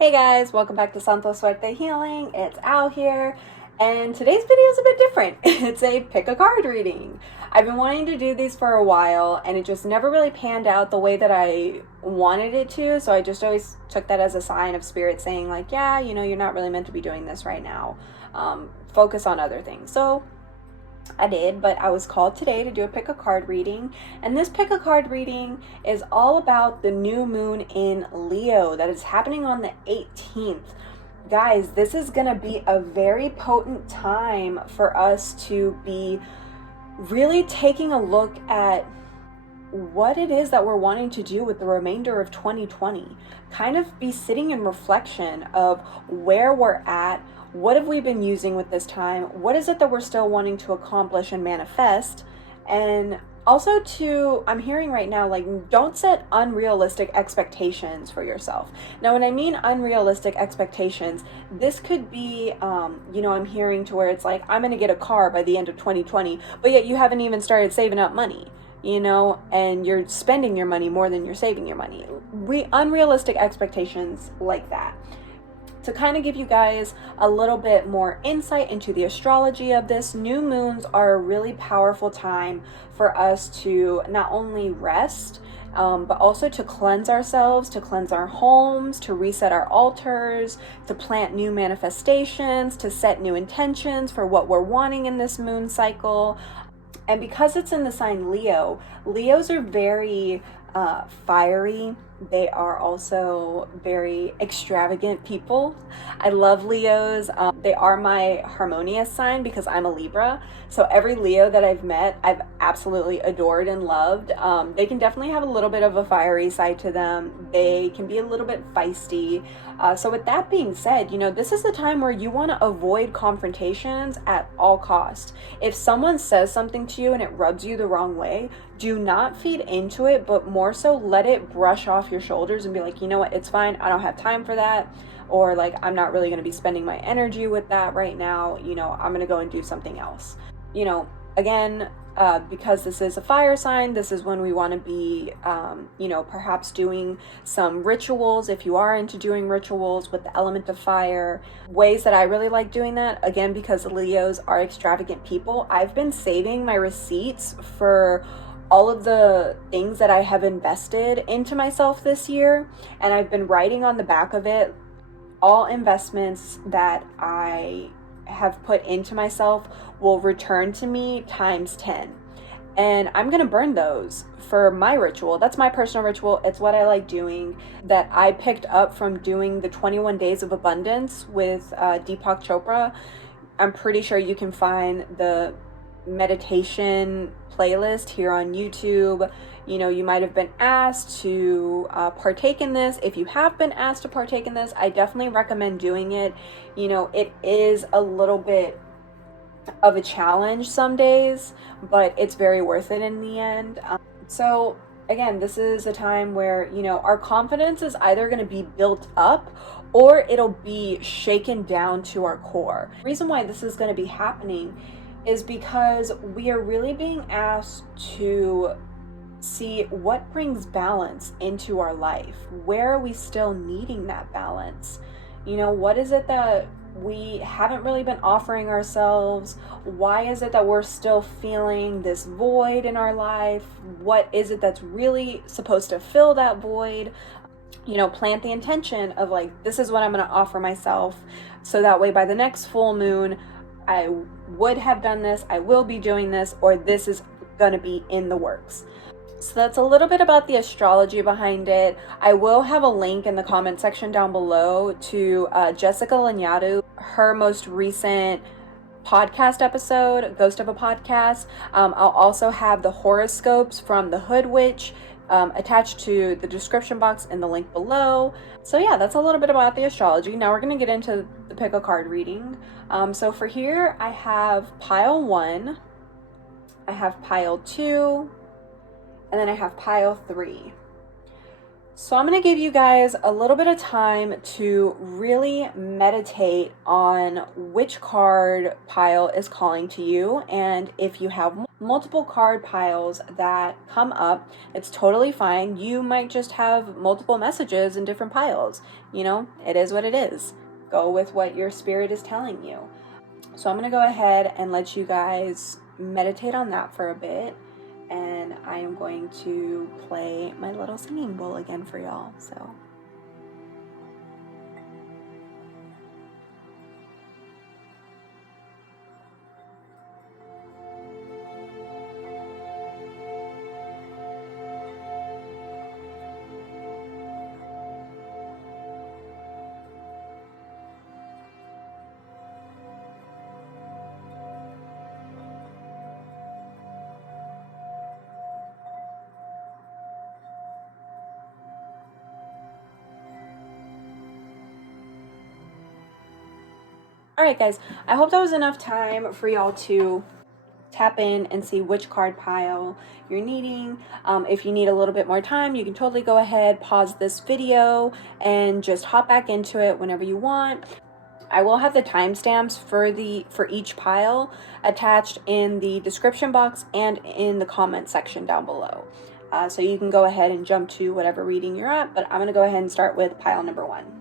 Hey guys, welcome back to Santos Suerte Healing. It's Al here, and today's video is a bit different. It's a pick a card reading. I've been wanting to do these for a while, and it just never really panned out the way that I wanted it to, so I just always took that as a sign of spirit saying like, yeah, you're not really meant to be doing this right now. Focus on other things. So I did, but I was called today to do a pick a card reading, and this pick a card reading is all about the new moon in Leo that is happening on the 18th. Guys, this is going to be a very potent time for us to be really taking a look at what it is that we're wanting to do with the remainder of 2020. Kind of be sitting in reflection of where we're at. What have we been using with this time? What is it that we're still wanting to accomplish and manifest? And also I'm hearing right now, like, don't set unrealistic expectations for yourself. Now, when I mean unrealistic expectations, this could be, I'm hearing to where it's like, I'm going to get a car by the end of 2020, but yet you haven't even started saving up money, and you're spending your money more than you're saving your money. Unrealistic expectations like that. To kind of give you guys a little bit more insight into the astrology of this, new moons are a really powerful time for us to not only rest, but also to cleanse ourselves, to cleanse our homes, to reset our altars, to plant new manifestations, to set new intentions for what we're wanting in this moon cycle. And because it's in the sign Leo, Leos are very fiery. They are also very extravagant people. I love Leos. They are my harmonious sign because I'm a Libra. So every Leo that I've met, I've absolutely adored and loved. They can definitely have a little bit of a fiery side to them. They can be a little bit feisty. So with that being said, this is the time where you want to avoid confrontations at all costs. If someone says something to you and it rubs you the wrong way, do not feed into it, but more so let it brush off your shoulders and be like, you know what, it's fine. I don't have time for that. Or like, I'm not really going to be spending my energy with that right now. I'm going to go and do something else. Again, because this is a fire sign, this is when we want to be, perhaps doing some rituals. If you are into doing rituals with the element of fire, ways that I really like doing that, again, because Leos are extravagant people, I've been saving my receipts for all of the things that I have invested into myself this year, and I've been writing on the back of it, all investments that I have put into myself will return to me times 10. And I'm going to burn those for my ritual. That's my personal ritual. It's what I like doing, that I picked up from doing the 21 Days of Abundance with Deepak Chopra. I'm pretty sure you can find the meditation playlist here on YouTube. You might have been asked to partake in this. If you have been asked to partake in this, I definitely recommend doing it. It is a little bit of a challenge some days, but it's very worth it in the end. So again, this is a time where, our confidence is either going to be built up or it'll be shaken down to our core. The reason why this is going to be happening is because we are really being asked to see what brings balance into our life. Where are we still needing that balance? What is it that we haven't really been offering ourselves? Why is it that we're still feeling this void in our life? What is it that's really supposed to fill that void? Plant the intention of like, this is what I'm going to offer myself, so that way by the next full moon, I would have done this, I will be doing this, or this is going to be in the works. So that's a little bit about the astrology behind it. I will have a link in the comment section down below to Jessica Lanyadoos, her most recent podcast episode, Ghost of a Podcast. I'll also have the horoscopes from the Hood Witch attached to the description box in the link below. So yeah, that's a little bit about the astrology. Now we're going to get into the pick a card reading. So for here, I have pile 1, I have pile 2, and then I have pile 3. So I'm going to give you guys a little bit of time to really meditate on which card pile is calling to you. And if you have multiple card piles that come up, it's totally fine. You might just have multiple messages in different piles. You know, it is what it is. Go with what your spirit is telling you. So I'm going to go ahead and let you guys meditate on that for a bit. And I am going to play my little singing bowl again for y'all. So. Alright guys, I hope that was enough time for y'all to tap in and see which card pile you're needing. If you need a little bit more time, you can totally go ahead, pause this video, and just hop back into it whenever you want. I will have the timestamps for each pile attached in the description box and in the comment section down below. So you can go ahead and jump to whatever reading you're at, but I'm going to go ahead and start with pile number 1.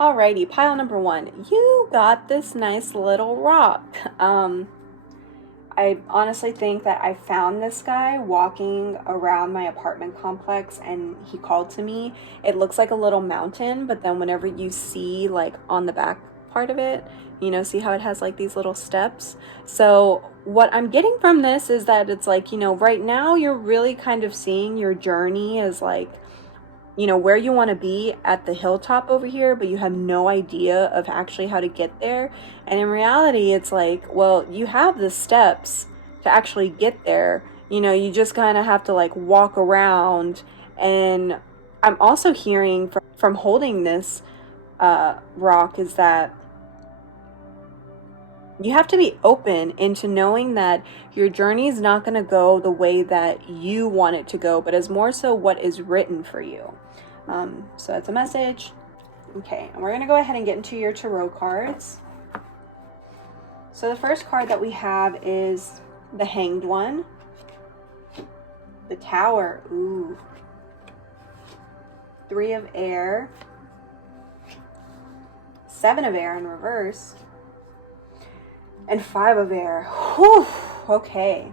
Alrighty, pile number 1. You got this nice little rock. I honestly think that I found this guy walking around my apartment complex and he called to me. It looks like a little mountain, but then whenever you see like on the back part of it, you know, see how it has like these little steps? So what I'm getting from this is that it's like, you know, right now you're really kind of seeing your journey as like, you know, where you want to be at the hilltop over here, but you have no idea of actually how to get there. And in reality, it's like, well, you have the steps to actually get there. You know, you just kind of have to like walk around. And I'm also hearing from holding this rock is that you have to be open into knowing that your journey is not going to go the way that you want it to go, but is more so what is written for you. So that's a message. Okay, and we're going to go ahead and get into your tarot cards. So the first card that we have is the Hanged One, the Tower, ooh, 3 of Air, 7 of Air in reverse, and 5 of Air. Whew, okay.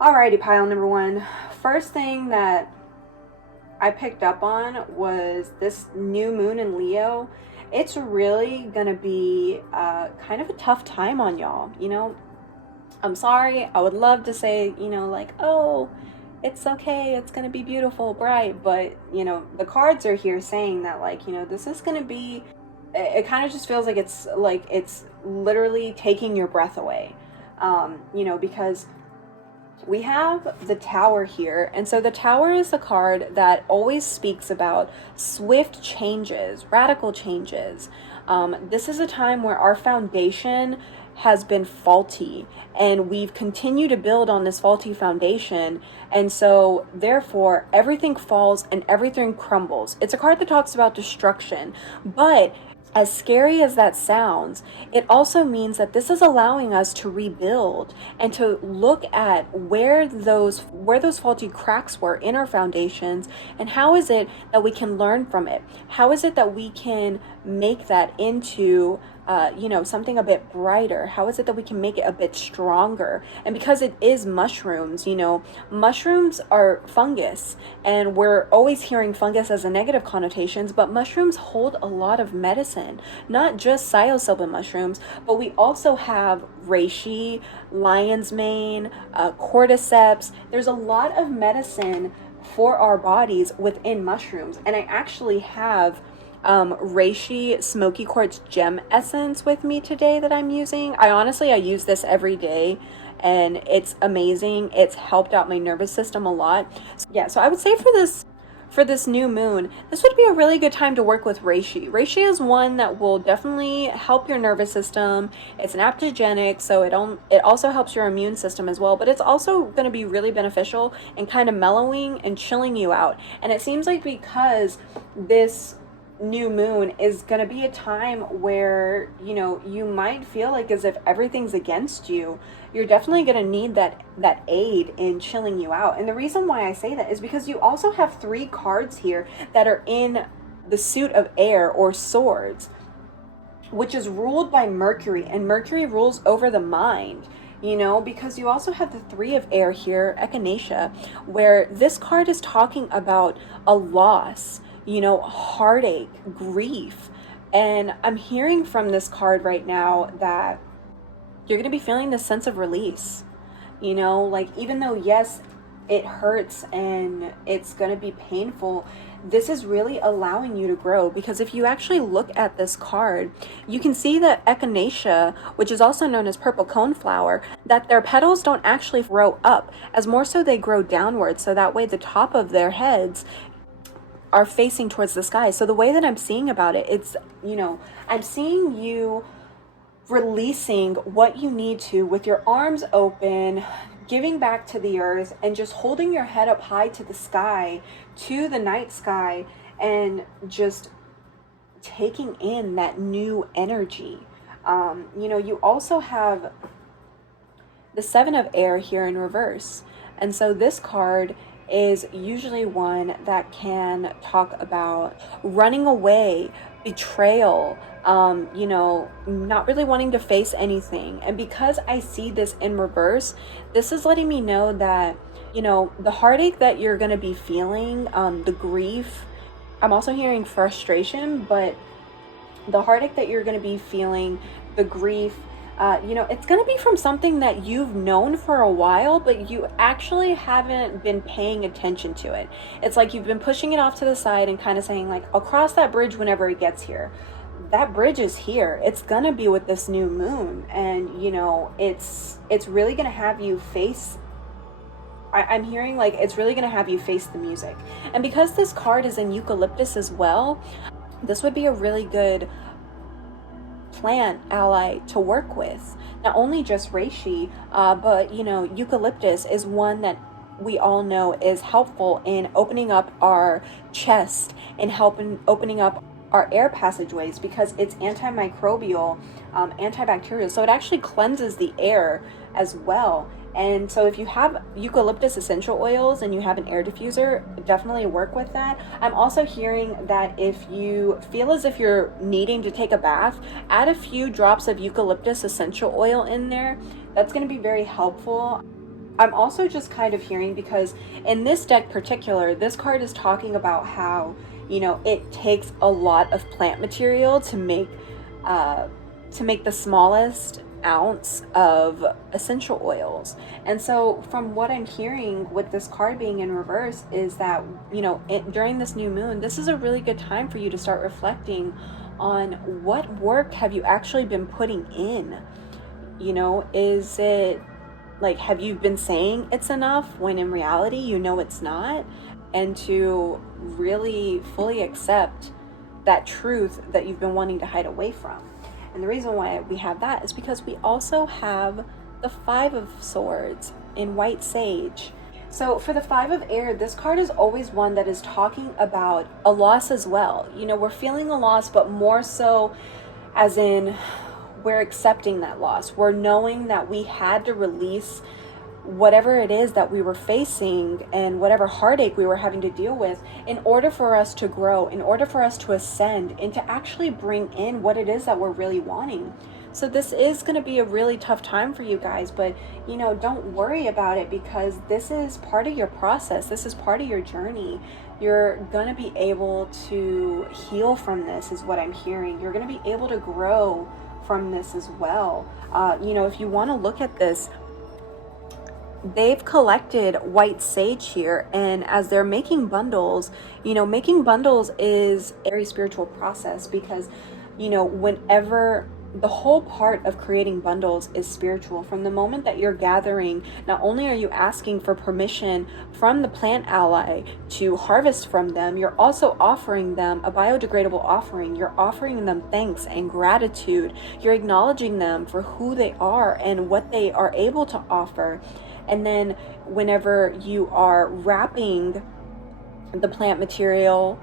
Alrighty, pile number 1. First thing that I picked up on was this new moon in Leo. It's really gonna be kind of a tough time on y'all. You know, I'm sorry. I would love to say, you know, like, oh, it's okay, it's gonna be beautiful, bright, but you know, the cards are here saying that, like, you know, this is gonna be, it kind of just feels like it's literally taking your breath away. You know, because we have the Tower here, and so the Tower is the card that always speaks about swift changes, radical changes. This is a time where our foundation has been faulty, and we've continued to build on this faulty foundation, and so therefore everything falls and everything crumbles. It's a card that talks about destruction, but as scary as that sounds, it also means that this is allowing us to rebuild and to look at where those faulty cracks were in our foundations, and how is it that we can learn from it? How is it that we can make that into you know, something a bit brighter? How is it that we can make it a bit stronger? And because it is mushrooms, you know, mushrooms are fungus, and we're always hearing fungus as a negative connotations, but mushrooms hold a lot of medicine, not just psilocybin mushrooms, but we also have reishi, lion's mane, cordyceps. There's a lot of medicine for our bodies within mushrooms, and I actually have reishi smoky quartz gem essence with me today that I'm using. I use this every day, and it's amazing. It's helped out my nervous system a lot. So, yeah, so I would say for for this new moon, this would be a really good time to work with reishi. Reishi is one that will definitely help your nervous system. It's an adaptogenic, so it also helps your immune system as well, but it's also going to be really beneficial in kind of mellowing and chilling you out. And it seems like because this new moon is going to be a time where, you know, you might feel like as if everything's against you, you're definitely going to need that aid in chilling you out. And the reason why I say that is because you also have 3 cards here that are in the suit of air or swords, which is ruled by Mercury, and Mercury rules over the mind. You know, because you also have the 3 of air here, echinacea, where this card is talking about a loss, you know, heartache, grief. And I'm hearing from this card right now that you're going to be feeling this sense of release. You know, like, even though, yes, it hurts and it's going to be painful, this is really allowing you to grow. Because if you actually look at this card, you can see that echinacea, which is also known as purple coneflower, that their petals don't actually grow up, as more so they grow downwards, so that way the top of their heads are facing towards the sky. So the way that I'm seeing about it, it's, you know, I'm seeing you releasing what you need to with your arms open, giving back to the earth, and just holding your head up high to the sky, to the night sky, and just taking in that new energy. You know, you also have the 7 of air here in reverse. And so this card is usually one that can talk about running away, betrayal, you know, not really wanting to face anything. And because I see this in reverse, this is letting me know that, you know, the heartache that you're going to be feeling, the grief, I'm also hearing frustration, but the heartache that you're going to be feeling, the grief, you know, it's going to be from something that you've known for a while, but you actually haven't been paying attention to it. It's like you've been pushing it off to the side and kind of saying, like, I'll cross that bridge whenever it gets here. That bridge is here. It's going to be with this new moon. And, you know, it's really going to have you face, I'm hearing like it's really going to have you face the music. And because this card is in eucalyptus as well, this would be a really good plant ally to work with. Not only just reishi, but, you know, eucalyptus is one that we all know is helpful in opening up our chest and opening up our air passageways, because it's antimicrobial, antibacterial, so it actually cleanses the air as well. And so if you have eucalyptus essential oils and you have an air diffuser, definitely work with that. I'm also hearing that if you feel as if you're needing to take a bath, add a few drops of eucalyptus essential oil in there. That's going to be very helpful. I'm also just kind of hearing, because in this deck particular, this card is talking about how, you know, it takes a lot of plant material to make the smallest ounce of essential oils. And so from what I'm hearing with this card being in reverse is that, you know, during this new moon, this is a really good time for you to start reflecting on what work have you actually been putting in. You know, is it like, have you been saying it's enough when in reality you know it's not? And to really fully accept that truth that you've been wanting to hide away from. And the reason why we have that is because we also have the 5 of Swords in white sage. So for the 5 of air, this card is always one that is talking about a loss as well. You know, we're feeling a loss, but more so as in we're accepting that loss. We're knowing that we had to release whatever it is that we were facing and whatever heartache we were having to deal with in order for us to grow, in order for us to ascend, and to actually bring in what it is that we're really wanting. So this is going to be a really tough time for you guys, but, you know, don't worry about it, because this is part of your process. This is part of your journey. You're going to be able to heal from this, is what I'm hearing. You're going to be able to grow from this as well. You know, if you want to look at this, they've collected white sage here, and as they're making bundles, you know, making bundles is a very spiritual process, because, you know, whenever the whole part of creating bundles is spiritual. From the moment that you're gathering, not only are you asking for permission from the plant ally to harvest from them, you're also offering them a biodegradable offering. You're offering them thanks and gratitude. You're acknowledging them for who they are and what they are able to offer. And then whenever you are wrapping the plant material,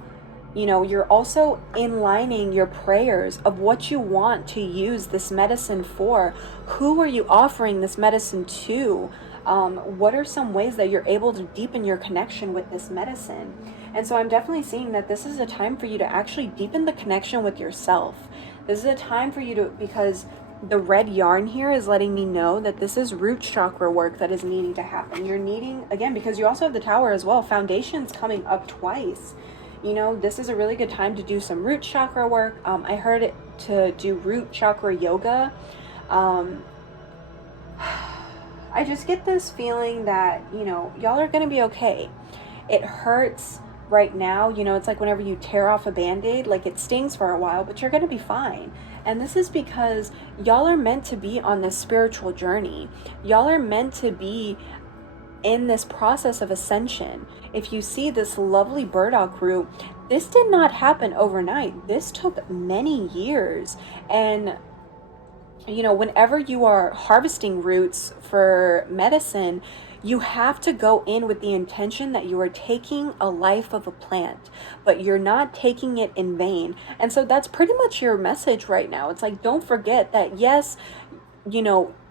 you're also inlining your prayers of what you want to use this medicine for. Who are you offering this medicine to? What are some ways that you're able to deepen your connection with this medicine? And so I'm definitely seeing that this is a time for you to actually deepen the connection with yourself. This is a time for you to, because the red yarn here is letting me know that this is root chakra work that is needing to happen. You're needing, again, because you also have the Tower as well, foundation's coming up twice. This is a really good time to do some root chakra work. I heard it to do root chakra yoga. I just get this feeling that, y'all are going to be okay. It hurts right now. It's like whenever you tear off a Band-Aid, like it stings for a while, but you're going to be fine. And this is because y'all are meant to be on this spiritual journey. Y'all are meant to be in this process of ascension. If you see this lovely burdock root, this did not happen overnight. This took many years. And whenever you are harvesting roots for medicine, you have to go in with the intention that you are taking a life of a plant, but you're not taking it in vain. And so that's pretty much your message right now. It's like, don't forget that, yes,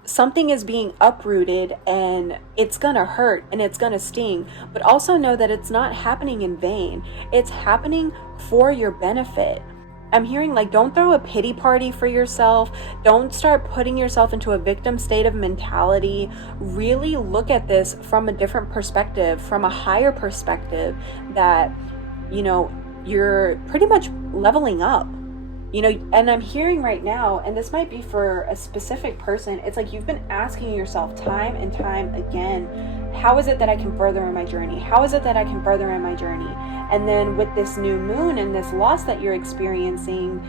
something is being uprooted and it's gonna hurt and it's gonna sting, but also know that it's not happening in vain. It's happening for your benefit. I'm hearing like, don't throw a pity party for yourself. Don't start putting yourself into a victim state of mentality. Really look at this from a different perspective, from a higher perspective, that, you're pretty much leveling up. And I'm hearing right now, and this might be for a specific person, it's like you've been asking yourself time and time again, how is it that I can further in my journey? How is it that I can further in my journey? And then with this new moon and this loss that you're experiencing,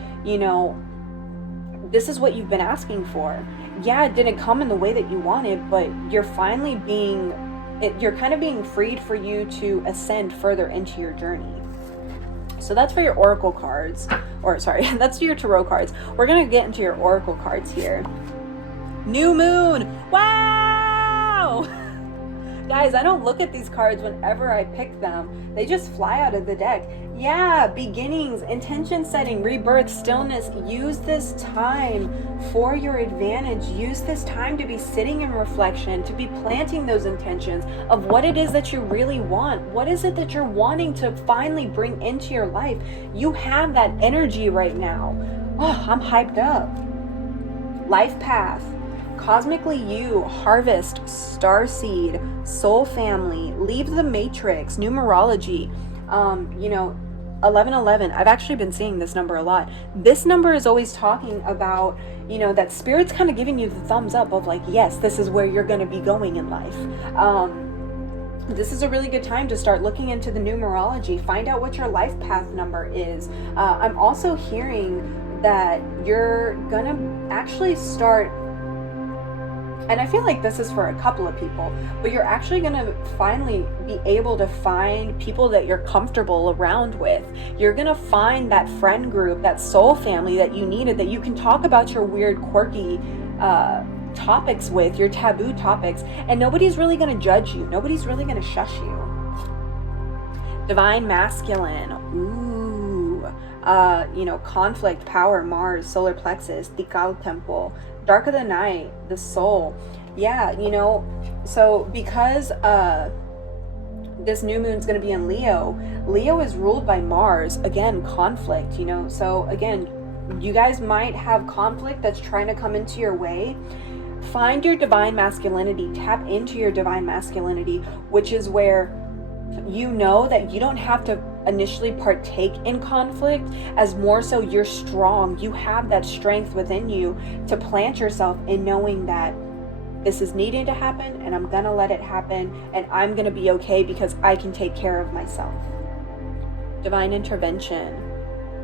this is what you've been asking for. Yeah, it didn't come in the way that you wanted, but you're finally you're kind of being freed for you to ascend further into your journey. So that's for your oracle cards, that's your tarot cards. We're going to get into your oracle cards here. New moon. Wow. Guys, I don't look at these cards whenever I pick them. They just fly out of the deck. Yeah, beginnings, intention setting, rebirth, stillness. Use this time for your advantage. Use this time to be sitting in reflection, to be planting those intentions of what it is that you really want. What is it that you're wanting to finally bring into your life? You have that energy right now. Oh, I'm hyped up. Life path. Cosmically you, harvest, starseed, soul family, leave the matrix, numerology, 1111. I've actually been seeing this number a lot. This number is always talking about, that spirit's kind of giving you the thumbs up of like, yes, this is where you're going to be going in life. This is a really good time to start looking into the numerology, find out what your life path number is. I'm also hearing that you're going to actually start, and I feel like this is for a couple of people, but you're actually going to finally be able to find people that you're comfortable around with. You're going to find that friend group, that soul family that you needed, that you can talk about your weird, quirky topics with, your taboo topics, and nobody's really going to judge you. Nobody's really going to shush you. Divine masculine. Ooh. Conflict, power, Mars, solar plexus, Tikal temple. Dark of the night, the soul. Yeah, so because this new moon's going to be in Leo is ruled by Mars. Again, conflict, so again, you guys might have conflict that's trying to come into your way. Find your divine masculinity, tap into your divine masculinity, which is where that you don't have to initially partake in conflict, as more so you're strong. You have that strength within you to plant yourself in knowing that this is needing to happen and I'm gonna let it happen and I'm gonna be okay because I can take care of myself. Divine intervention,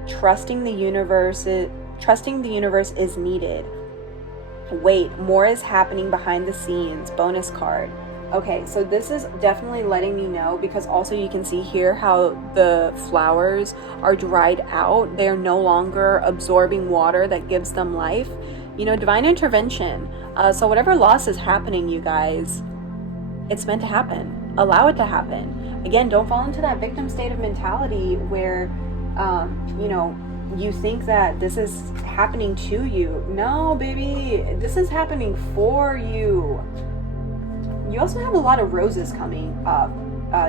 trusting the universe, Trusting the universe is needed. Wait, more is happening behind the scenes. Bonus card. Okay, so this is definitely letting me know, because also you can see here how the flowers are dried out. They're no longer absorbing water that gives them life. You know, divine intervention. So whatever loss is happening, you guys, it's meant to happen. Allow it to happen. Again, don't fall into that victim state of mentality where, you know, you think that this is happening to you. No, baby, this is happening for you. You also have a lot of roses coming up.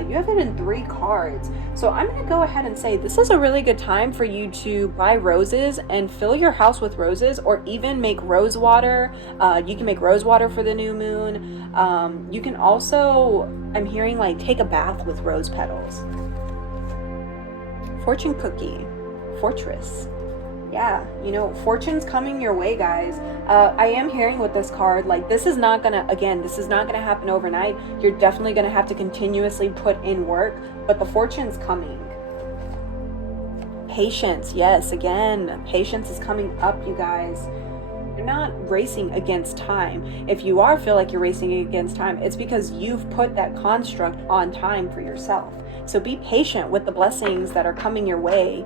You have it in 3 cards. So I'm going to go ahead and say this is a really good time for you to buy roses and fill your house with roses, or even make rose water. You can make rose water for the new moon. You can also, I'm hearing, like, take a bath with rose petals. Fortune cookie. Fortress. Yeah, you know, fortune's coming your way, guys. I am hearing with this card, like, this is not gonna happen overnight. You're definitely gonna have to continuously put in work, but the fortune's coming. Patience. Yes, again, patience is coming up, you guys. You're not racing against time. If you feel like you're racing against time, it's because you've put that construct on time for yourself. So be patient with the blessings that are coming your way.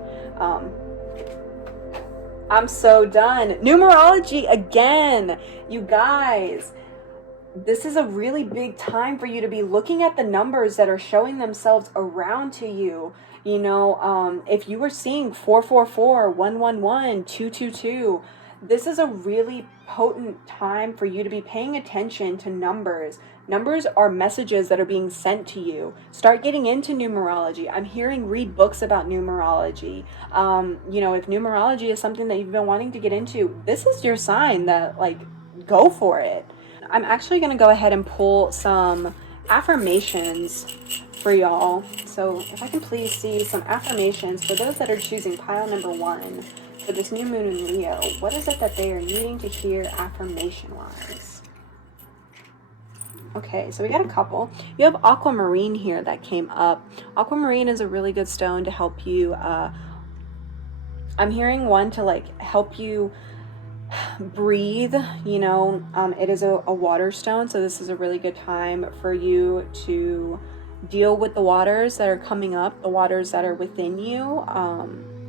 I'm so done. Numerology again. You guys, this is a really big time for you to be looking at the numbers that are showing themselves around to you. You know, if you were seeing 444, 111, 222, this is a really potent time for you to be paying attention to numbers. Numbers are messages that are being sent to you. Start getting into numerology. I'm hearing read books about numerology. You know, if numerology is something that you've been wanting to get into, this is your sign that, like, go for it. I'm actually going to go ahead and pull some affirmations for y'all. So if I can please see some affirmations for those that are choosing pile number 1 for this new moon in Leo. What is it that they are needing to hear affirmation-wise? Okay, so we got a couple. You have aquamarine here that came up. Aquamarine is a really good stone to help you. I'm hearing one to, like, help you breathe. You know, it is a water stone, so this is a really good time for you to deal with the waters that are coming up, the waters that are within you.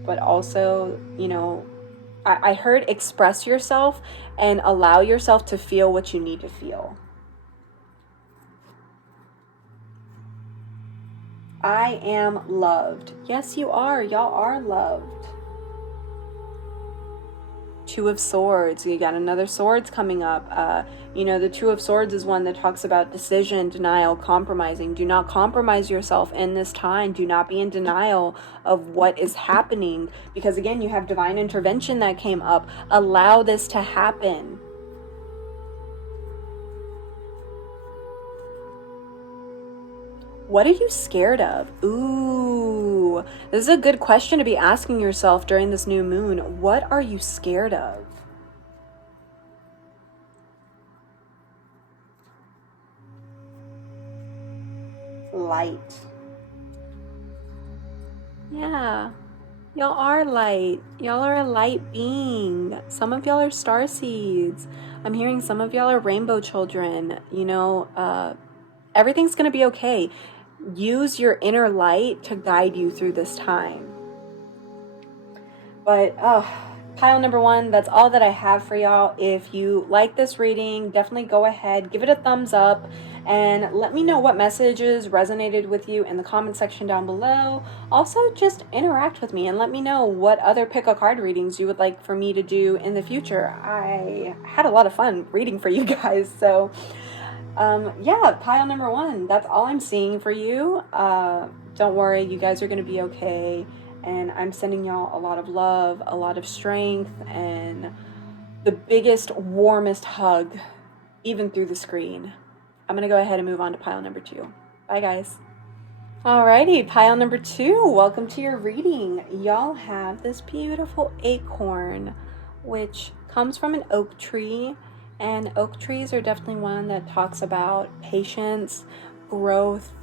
But also, you know, I heard express yourself and allow yourself to feel what you need to feel. I am loved. Yes, you are. Y'all are loved. 2 of Swords. You got another Swords coming up. You know, the 2 of Swords is one that talks about decision, denial, compromising. Do not compromise yourself in this time. Do not be in denial of what is happening. Because, again, you have divine intervention that came up. Allow this to happen. What are you scared of? Ooh, this is a good question to be asking yourself during this new moon. What are you scared of? Light. Yeah, y'all are light. Y'all are a light being. Some of y'all are star seeds. I'm hearing some of y'all are rainbow children. You know, everything's gonna be okay. Use your inner light to guide you through this time. But pile number 1, that's all that I have for y'all. If you like this reading, definitely go ahead, give it a thumbs up, and let me know what messages resonated with you in the comment section down below. Also, just interact with me and let me know what other pick a card readings you would like for me to do in the future. I had a lot of fun reading for you guys, so yeah, pile number 1, that's all I'm seeing for you. Don't worry, you guys are going to be okay. And I'm sending y'all a lot of love, a lot of strength, and the biggest, warmest hug, even through the screen. I'm going to go ahead and move on to pile number 2. Bye, guys. Alrighty, pile number 2, welcome to your reading. Y'all have this beautiful acorn, which comes from an oak tree. And oak trees are definitely one that talks about patience, growth,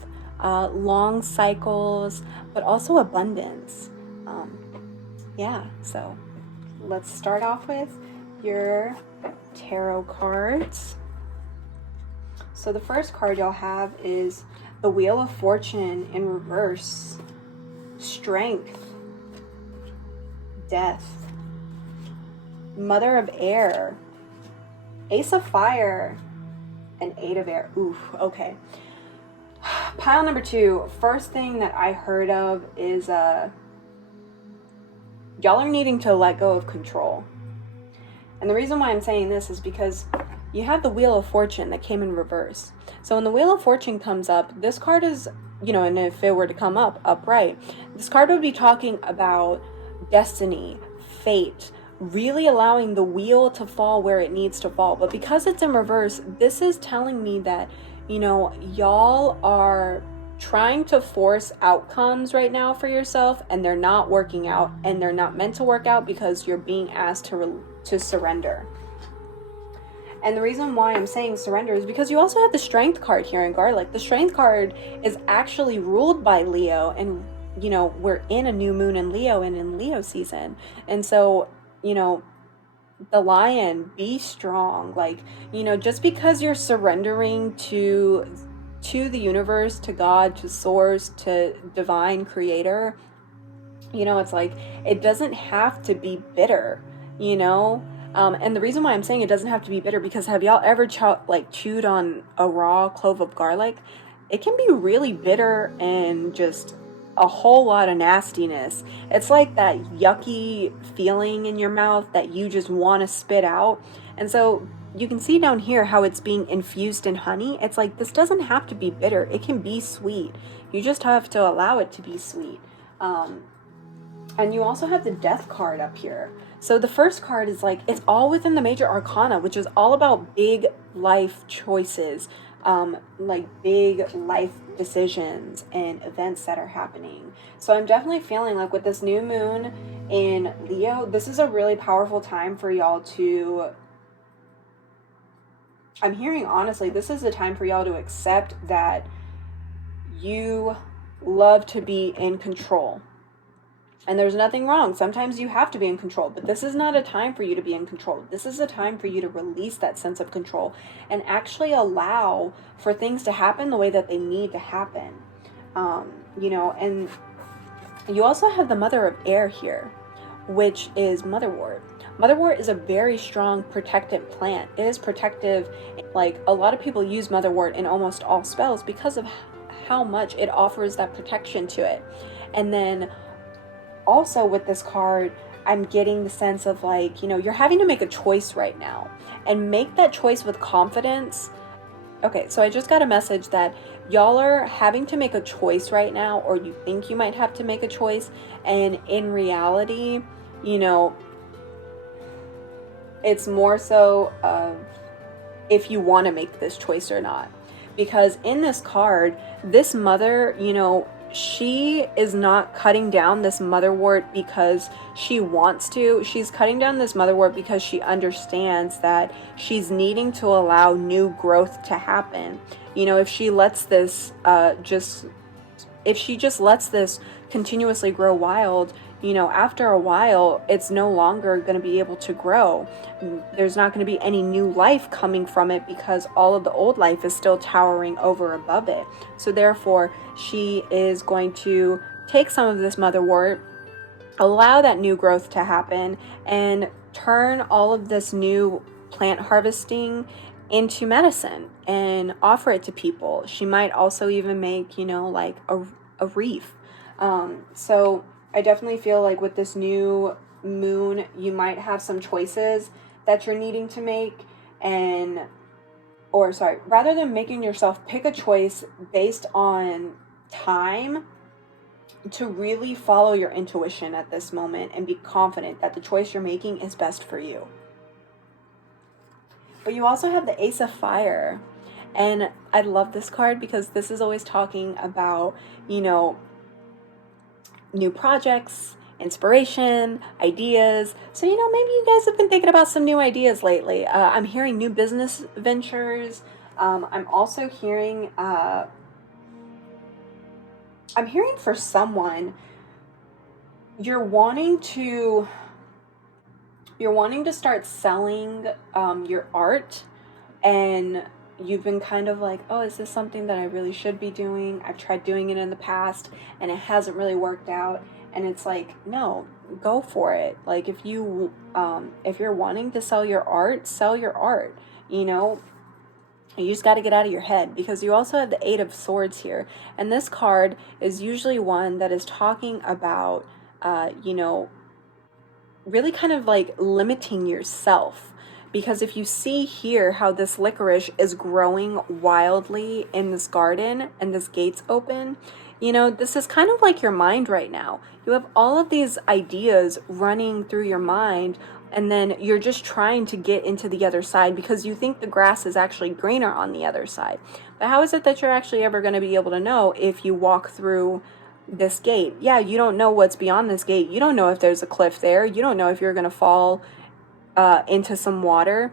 long cycles, but also abundance. Yeah, so let's start off with your tarot cards. So the first card y'all have is the Wheel of Fortune in reverse. Strength. Death. Mother of Air. Ace of Fire. And Eight of Air. Oof, okay. Pile number 2. First thing that I heard of is y'all are needing to let go of control. And the reason why I'm saying this is because you have the Wheel of Fortune that came in reverse. So when the Wheel of Fortune comes up, this card is, and if it were to come up upright, this card would be talking about destiny, fate, really allowing the wheel to fall where it needs to fall. But because it's in reverse, this is telling me that, y'all are trying to force outcomes right now for yourself, and they're not working out, and they're not meant to work out because you're being asked to surrender. And the reason why I'm saying surrender is because you also have the Strength card here in Garlic. The Strength card is actually ruled by Leo, and we're in a new moon in Leo and in Leo season. And so, the Lion, be strong. Just because you're surrendering to the universe, to God, to source, to divine creator, it's like, it doesn't have to be bitter, and the reason why I'm saying it doesn't have to be bitter, because have y'all ever chewed on a raw clove of garlic? It can be really bitter and just a whole lot of nastiness. It's like that yucky feeling in your mouth that you just want to spit out. And so you can see down here how it's being infused in honey. It's like, this doesn't have to be bitter. It can be sweet. You just have to allow it to be sweet. And you also have the Death card up here. So the first card is it's all within the major arcana, which is all about big life choices, big life decisions and events that are happening. So I'm definitely feeling like with this new moon in Leo, this is a really powerful time for y'all to, I'm hearing honestly, this is the time for y'all to accept that you love to be in control. And there's nothing wrong. Sometimes you have to be in control, but this is not a time for you to be in control. This is a time for you to release that sense of control and actually allow for things to happen the way that they need to happen. And you also have the Mother of Air here, which is Motherwort. Motherwort is a very strong protective plant. It is protective. A lot of people use Motherwort in almost all spells because of how much it offers that protection to it. And then also with this card, I'm getting the sense of you're having to make a choice right now, and make that choice with confidence. Okay, so I just got a message that y'all are having to make a choice right now, or you think you might have to make a choice, and in reality, it's more so of if you want to make this choice or not. Because in this card, this mother, she is not cutting down this motherwort because she wants to. She's cutting down this motherwort because she understands that she's needing to allow new growth to happen. If she lets this if she just lets this continuously grow wild, after a while, it's no longer going to be able to grow. There's not going to be any new life coming from it because all of the old life is still towering over above it. So therefore, she is going to take some of this motherwort, allow that new growth to happen, and turn all of this new plant harvesting into medicine and offer it to people. She might also even make, a wreath. So I definitely feel like with this new moon, you might have some choices that you're needing to make, rather than making yourself pick a choice based on time, to really follow your intuition at this moment and be confident that the choice you're making is best for you. But you also have the Ace of Fire, and I love this card because this is always talking about, new projects, inspiration, ideas. So, maybe you guys have been thinking about some new ideas lately. I'm hearing new business ventures. I'm also hearing, for someone, you're wanting to You're wanting to start selling your art, and you've been kind of like, oh, is this something that I really should be doing? I've tried doing it in the past and it hasn't really worked out. And it's like, no, go for it. Like if you're wanting to sell your art, sell your art. You know, you just got to get out of your head, because you also have the Eight of Swords here. And this card is usually one that is talking about, you know, really kind of like limiting yourself. Because if you see here how this licorice is growing wildly in this garden and this gate's open, you know, this is kind of like your mind right now. You have all of these ideas running through your mind, and then you're just trying to get into the other side because you think the grass is actually greener on the other side. But how is it that you're actually ever going to be able to know if you walk through this gate? Yeah, you don't know what's beyond this gate. You don't know if there's a cliff there. You don't know if you're going to fall into some water.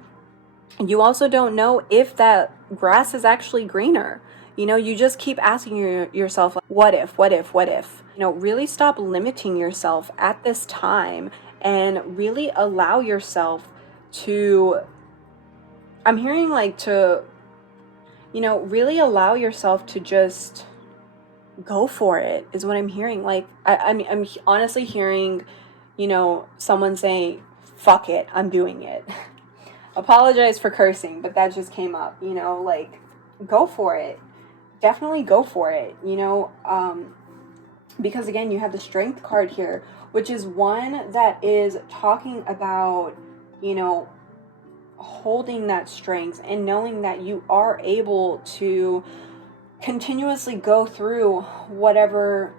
You also don't know if that grass is actually greener. You know, you just keep asking yourself, like, what if? You know, really stop limiting yourself at this time and really allow yourself to, I'm hearing like to, you know, really allow yourself to just go for it is what I'm hearing. Like, I'm honestly hearing, you know, someone saying, fuck it, I'm doing it. Apologize for cursing, but that just came up, you know, like, go for it. Definitely go for it, you know, because again, you have the Strength card here, which is one that is talking about, you know, holding that strength and knowing that you are able to continuously go through whatever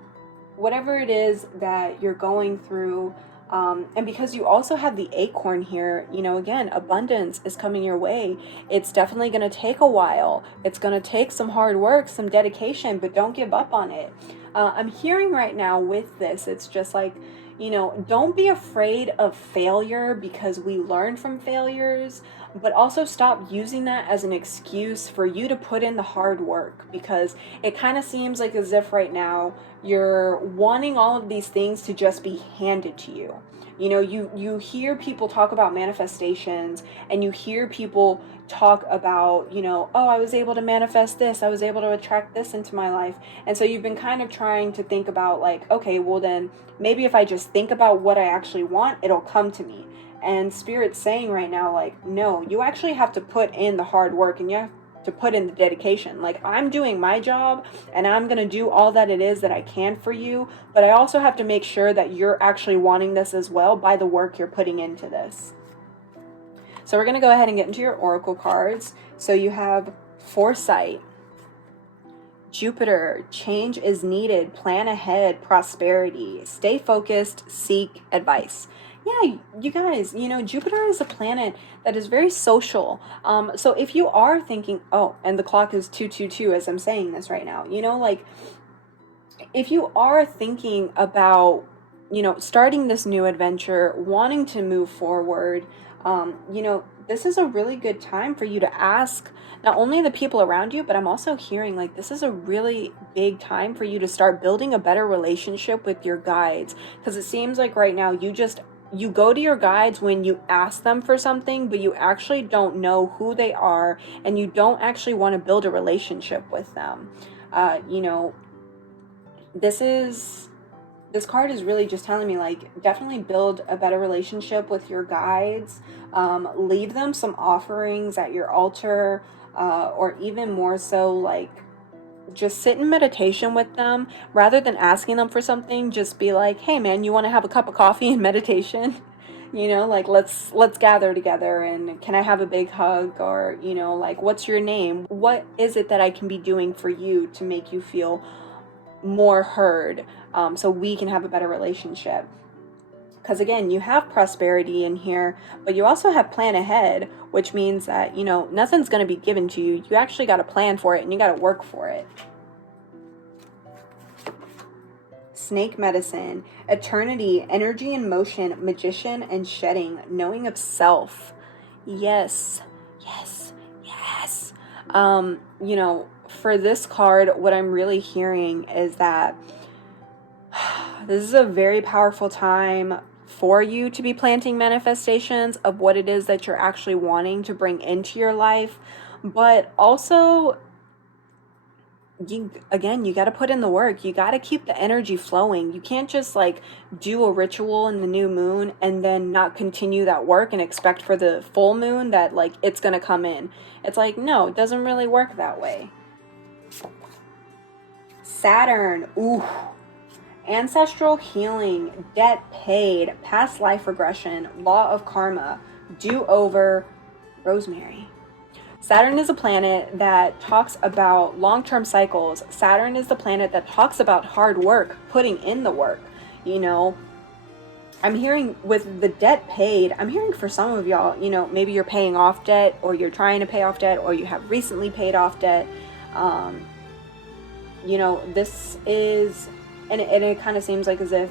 it is that you're going through. And because you also have the acorn here, you know, again, abundance is coming your way. It's definitely going to take a while. It's going to take some hard work, some dedication, but don't give up on it. I'm hearing right now with this, it's just like, you know, don't be afraid of failure, because we learn from failures, but also stop using that as an excuse for you to put in the hard work, because it kind of seems like as if right now you're wanting all of these things to just be handed to you. You know, you hear people talk about manifestations, and you hear people talk about, you know, oh, I was able to manifest this, I was able to attract this into my life. And so you've been kind of trying to think about like, okay, well then maybe if I just think about what I actually want, it'll come to me. And Spirit's saying right now, like, no, you actually have to put in the hard work, and you have to put in the dedication. Like, I'm doing my job and I'm going to do all that it is that I can for you, but I also have to make sure that you're actually wanting this as well by the work you're putting into this. So we're going to go ahead and get into your oracle cards. So you have Foresight, Jupiter, change is needed, plan ahead, prosperity, stay focused, seek advice. Yeah, you guys, you know, Jupiter is a planet that is very social. So if you are thinking, oh, and the clock is 222 as I'm saying this right now, you know, like, if you are thinking about, you know, starting this new adventure, wanting to move forward, you know, this is a really good time for you to ask not only the people around you, but I'm also hearing like this is a really big time for you to start building a better relationship with your guides. Because it seems like right now you go to your guides when you ask them for something, but you actually don't know who they are, and you don't actually want to build a relationship with them. You know, this card is really just telling me, like, definitely build a better relationship with your guides. Leave them some offerings at your altar, or even more so, like, just sit in meditation with them. Rather than asking them for something, just be like, hey man, you want to have a cup of coffee and meditation? You know, like, let's gather together, and can I have a big hug? Or, you know, like, what's your name? What is it that I can be doing for you to make you feel more heard, so we can have a better relationship? Because again, you have prosperity in here, but you also have plan ahead, which means that, you know, nothing's going to be given to you. You actually got to plan for it, and you got to work for it. Snake medicine, eternity, energy in motion, magician, and shedding, knowing of self. Yes. You know, for this card, what I'm really hearing is that this is a very powerful time for you to be planting manifestations of what it is that you're actually wanting to bring into your life. But also, you got to put in the work. You got to keep the energy flowing. You can't just like do a ritual in the new moon and then not continue that work and expect for the full moon that like it's going to come in. It's like, no, it doesn't really work that way. Saturn, ooh. Ancestral healing, debt paid, past life regression, law of karma, do-over, rosemary. Saturn is a planet that talks about long-term cycles. Saturn is the planet that talks about hard work, putting in the work. You know, I'm hearing with the debt paid, I'm hearing for some of y'all, you know, maybe you're paying off debt, or you're trying to pay off debt, or you have recently paid off debt. You know, this is, and it kind of seems like as if,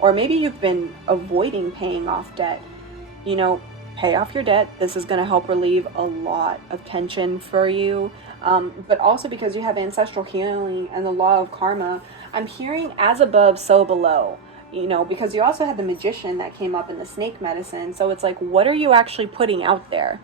or maybe you've been avoiding paying off debt. You know, pay off your debt. This is going to help relieve a lot of tension for you. But also because you have ancestral healing and the law of karma, I'm hearing as above, so below. You know, because you also had the magician that came up in the snake medicine. So it's like, what are you actually putting out there?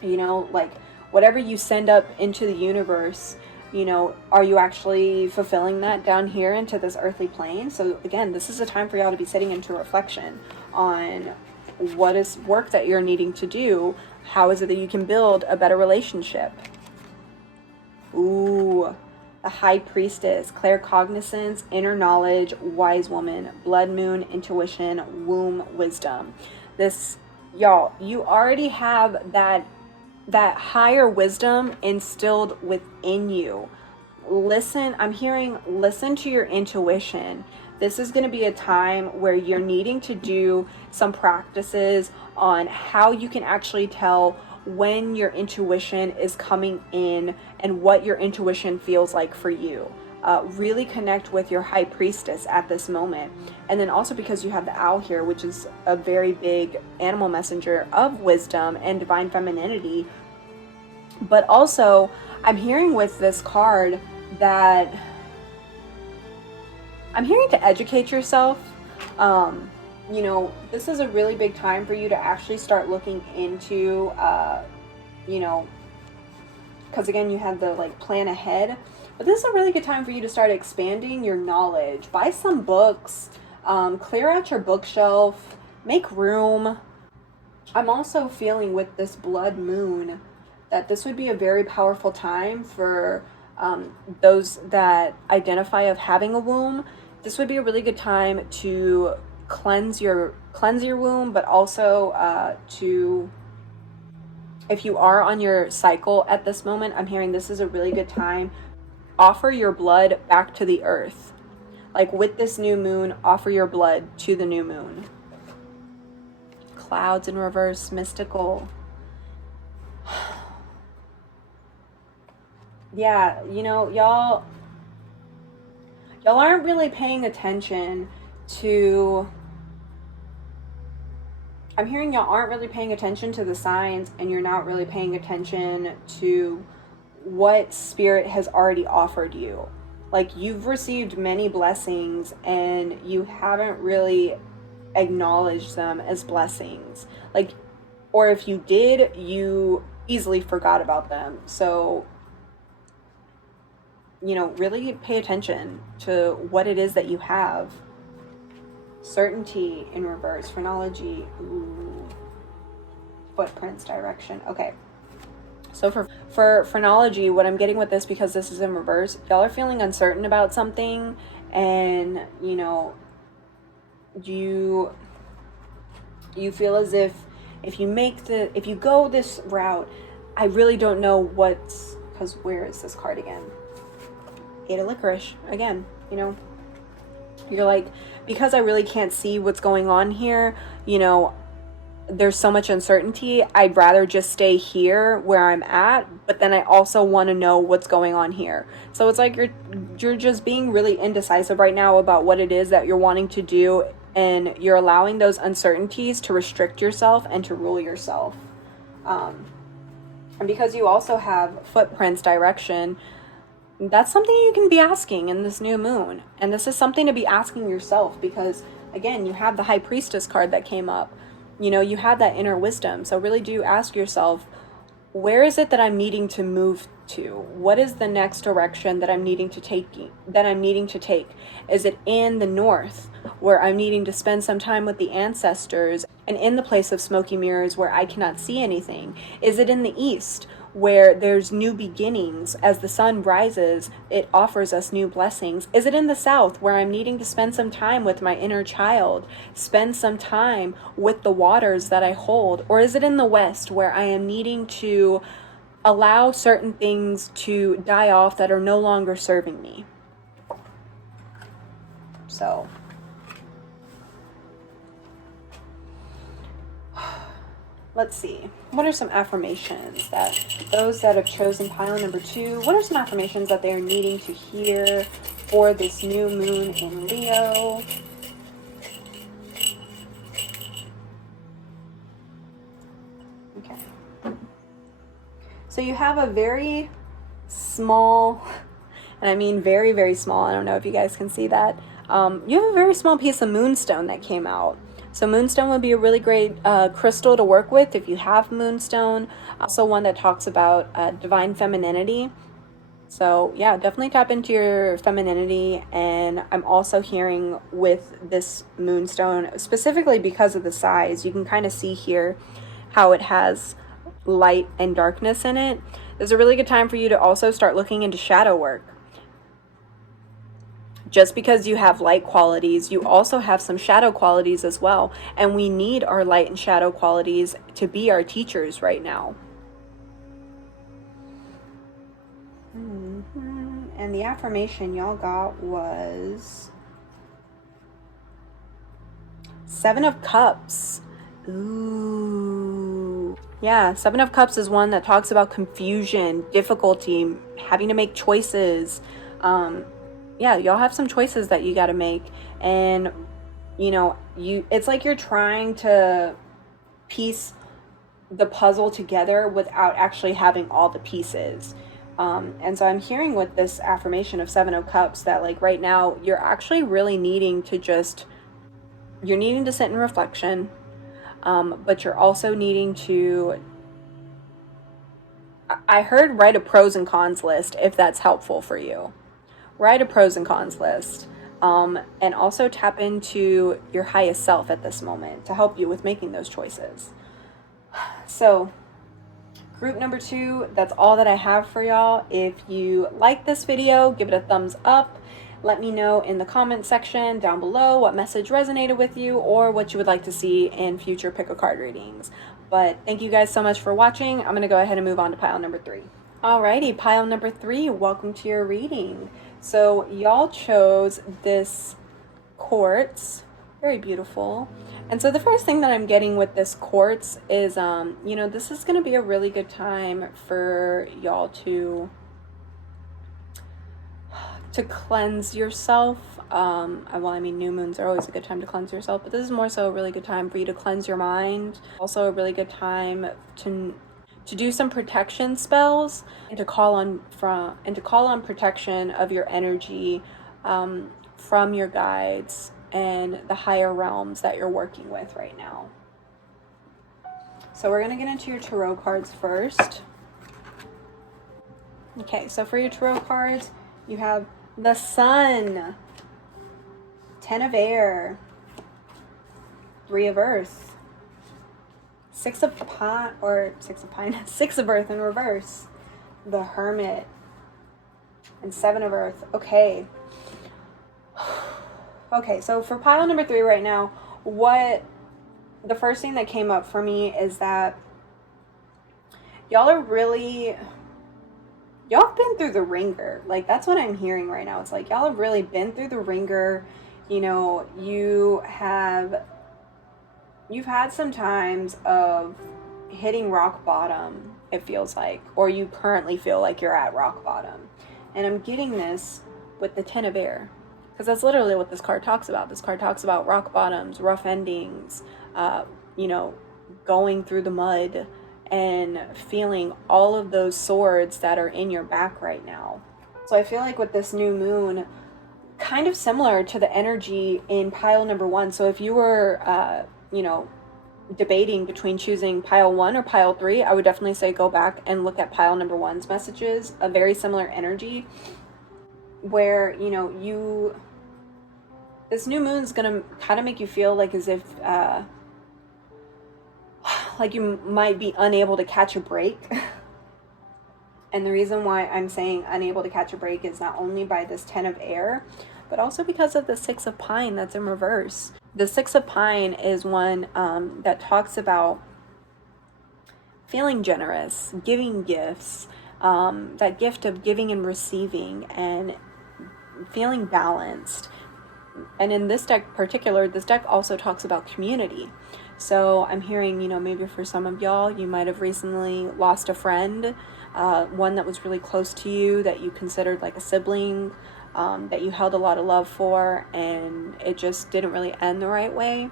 You know, like whatever you send up into the universe, you know, are you actually fulfilling that down here into this earthly plane? So again, this is a time for y'all to be sitting into reflection on what is work that you're needing to do. How is it that you can build a better relationship? Ooh, the High Priestess, claircognizance, inner knowledge, wise woman, blood moon, intuition, womb, wisdom. This, y'all, you already have that higher wisdom instilled within you. Listen, I'm hearing, listen to your intuition. This is going to be a time where you're needing to do some practices on how you can actually tell when your intuition is coming in and what your intuition feels like for you. Really connect with your High Priestess at this moment. And then also because you have the owl here, which is a very big animal messenger of wisdom and divine femininity. But also, I'm hearing with this card that I'm hearing to educate yourself. You know, this is a really big time for you to actually start looking into, you know, because again, you had the like plan ahead, but this is a really good time for you to start expanding your knowledge. Buy some books, clear out your bookshelf, make room. I'm also feeling with this blood moon that this would be a very powerful time for those that identify of having a womb. This would be a really good time to cleanse your womb, but also to, if you are on your cycle at this moment, I'm hearing this is a really good time. Offer your blood back to the earth. Like with this new moon, offer your blood to the new moon. Clouds in reverse, mystical. Yeah, you know, y'all aren't really paying attention to, I'm hearing y'all aren't really paying attention to the signs, and you're not really paying attention to what spirit has already offered you. Like, you've received many blessings and you haven't really acknowledged them as blessings. Like, or if you did, you easily forgot about them. So, you know, really pay attention to what it is that you have. Certainty in reverse, phrenology, ooh. Footprints, direction. Okay. So for phrenology, what I'm getting with this, because this is in reverse, y'all are feeling uncertain about something, and you know, you feel as if you go this route, I really don't know what's, because where is this card again? Eight of licorice again. You know, you're like, because I really can't see what's going on here, you know, there's so much uncertainty, I'd rather just stay here where I'm at, but then I also want to know what's going on here. So it's like you're just being really indecisive right now about what it is that you're wanting to do, and you're allowing those uncertainties to restrict yourself and to rule yourself. And because you also have footprints, direction, that's something you can be asking in this new moon. And this is something to be asking yourself, because again, you have the High Priestess card that came up. You know, you have that inner wisdom. So really do ask yourself, where is it that I'm needing to move to? What is the next direction that I'm needing to take? Is it in the north, where I'm needing to spend some time with the ancestors and in the place of smoky mirrors where I cannot see anything? Is it in the east, where there's new beginnings? As the sun rises, it offers us new blessings. Is it in the south, where I'm needing to spend some time with my inner child, spend some time with the waters that I hold? Or is it in the west, where I am needing to allow certain things to die off that are no longer serving me? So let's see. What are some affirmations that those that have chosen pile number 2, what are some affirmations that they are needing to hear for this new moon in Leo? Okay. So you have a very small, and I mean very, very small, I don't know if you guys can see that. You have a very small piece of moonstone that came out. So moonstone would be a really great crystal to work with if you have moonstone. Also one that talks about divine femininity. So yeah, definitely tap into your femininity. And I'm also hearing with this moonstone, specifically because of the size, you can kind of see here how it has light and darkness in it. There's a really good time for you to also start looking into shadow work. Just because you have light qualities, you also have some shadow qualities as well. And we need our light and shadow qualities to be our teachers right now. And the affirmation y'all got was 7 of Cups. Ooh. Yeah, 7 of Cups is one that talks about confusion, difficulty, having to make choices. Yeah, y'all have some choices that you got to make, and you know, it's like you're trying to piece the puzzle together without actually having all the pieces. And so I'm hearing with this affirmation of 7 of Cups that like right now you're actually really needing to you're needing to sit in reflection, but you're also needing to, I heard, write a pros and cons list if that's helpful for you. Write a pros and cons list, and also tap into your highest self at this moment to help you with making those choices. So group number 2, that's all that I have for y'all. If you like this video, give it a thumbs up. Let me know in the comment section down below what message resonated with you or what you would like to see in future pick a card readings. But thank you guys so much for watching. I'm going to go ahead and move on to pile number 3. Alrighty, pile number 3, welcome to your reading. So y'all chose this quartz, very beautiful. And so the first thing that I'm getting with this quartz is, you know, this is going to be a really good time for y'all to cleanse yourself. Well, I mean, new moons are always a good time to cleanse yourself, but this is more so a really good time for you to cleanse your mind. Also a really good time to do some protection spells and to call on protection of your energy from your guides and the higher realms that you're working with right now. So we're going to get into your tarot cards first. Okay, so for your tarot cards, you have the Sun, 10 of Air, 3 of Earth, 6 of Earth in reverse, the Hermit, and 7 of Earth. Okay. Okay, so for pile number 3 right now, the first thing that came up for me is that y'all have been through the ringer. Like, that's what I'm hearing right now. It's like y'all have really been through the ringer. You know, you've had some times of hitting rock bottom, it feels like, or you currently feel like you're at rock bottom. And I'm getting this with the 10 of Air, because that's literally what this card talks about. This card talks about rock bottoms, rough endings, you know, going through the mud and feeling all of those swords that are in your back right now. So I feel like with this new moon kind of similar to the energy in pile number 1. So if you were, debating between choosing pile 1 or pile 3, I would definitely say go back and look at pile number 1's messages. A very similar energy where, this new moon is going to kind of make you feel like as if, like you might be unable to catch a break. And the reason why I'm saying unable to catch a break is not only by this 10 of air, but also because of the 6 of pine that's in reverse. The 6 of pine is one that talks about feeling generous, giving gifts, that gift of giving and receiving, and feeling balanced. And in this deck particular, this deck also talks about community. So I'm hearing, maybe for some of y'all, you might have recently lost a friend, one that was really close to you, that you considered like a sibling, that you held a lot of love for, and it just didn't really end the right way.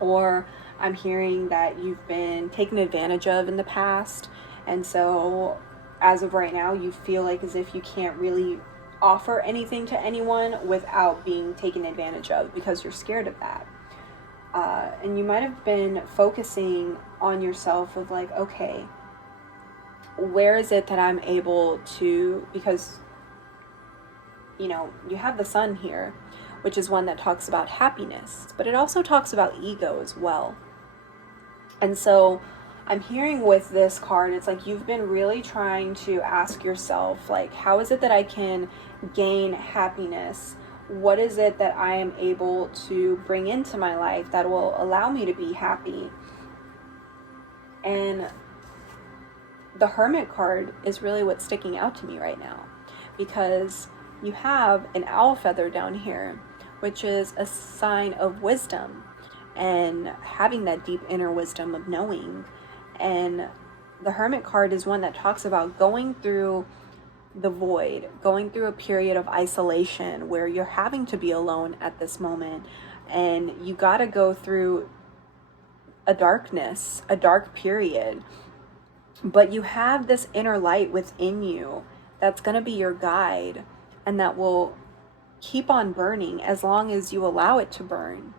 Or I'm hearing that you've been taken advantage of in the past, and so as of right now, you feel like as if you can't really offer anything to anyone without being taken advantage of because you're scared of that. And you might have been focusing on yourself of like, okay, where is it that I'm able to, because, you have the sun here, which is one that talks about happiness, but it also talks about ego as well. And so I'm hearing with this card, it's like you've been really trying to ask yourself, like, how is it that I can gain happiness? What is it that I am able to bring into my life that will allow me to be happy? And the Hermit card is really what's sticking out to me right now, because you have an owl feather down here, which is a sign of wisdom and having that deep inner wisdom of knowing. And the Hermit card is one that talks about going through the void, going through a period of isolation where you're having to be alone at this moment, and you got to go through a dark period, but you have this inner light within you that's going to be your guide, and that will keep on burning as long as you allow it to burn.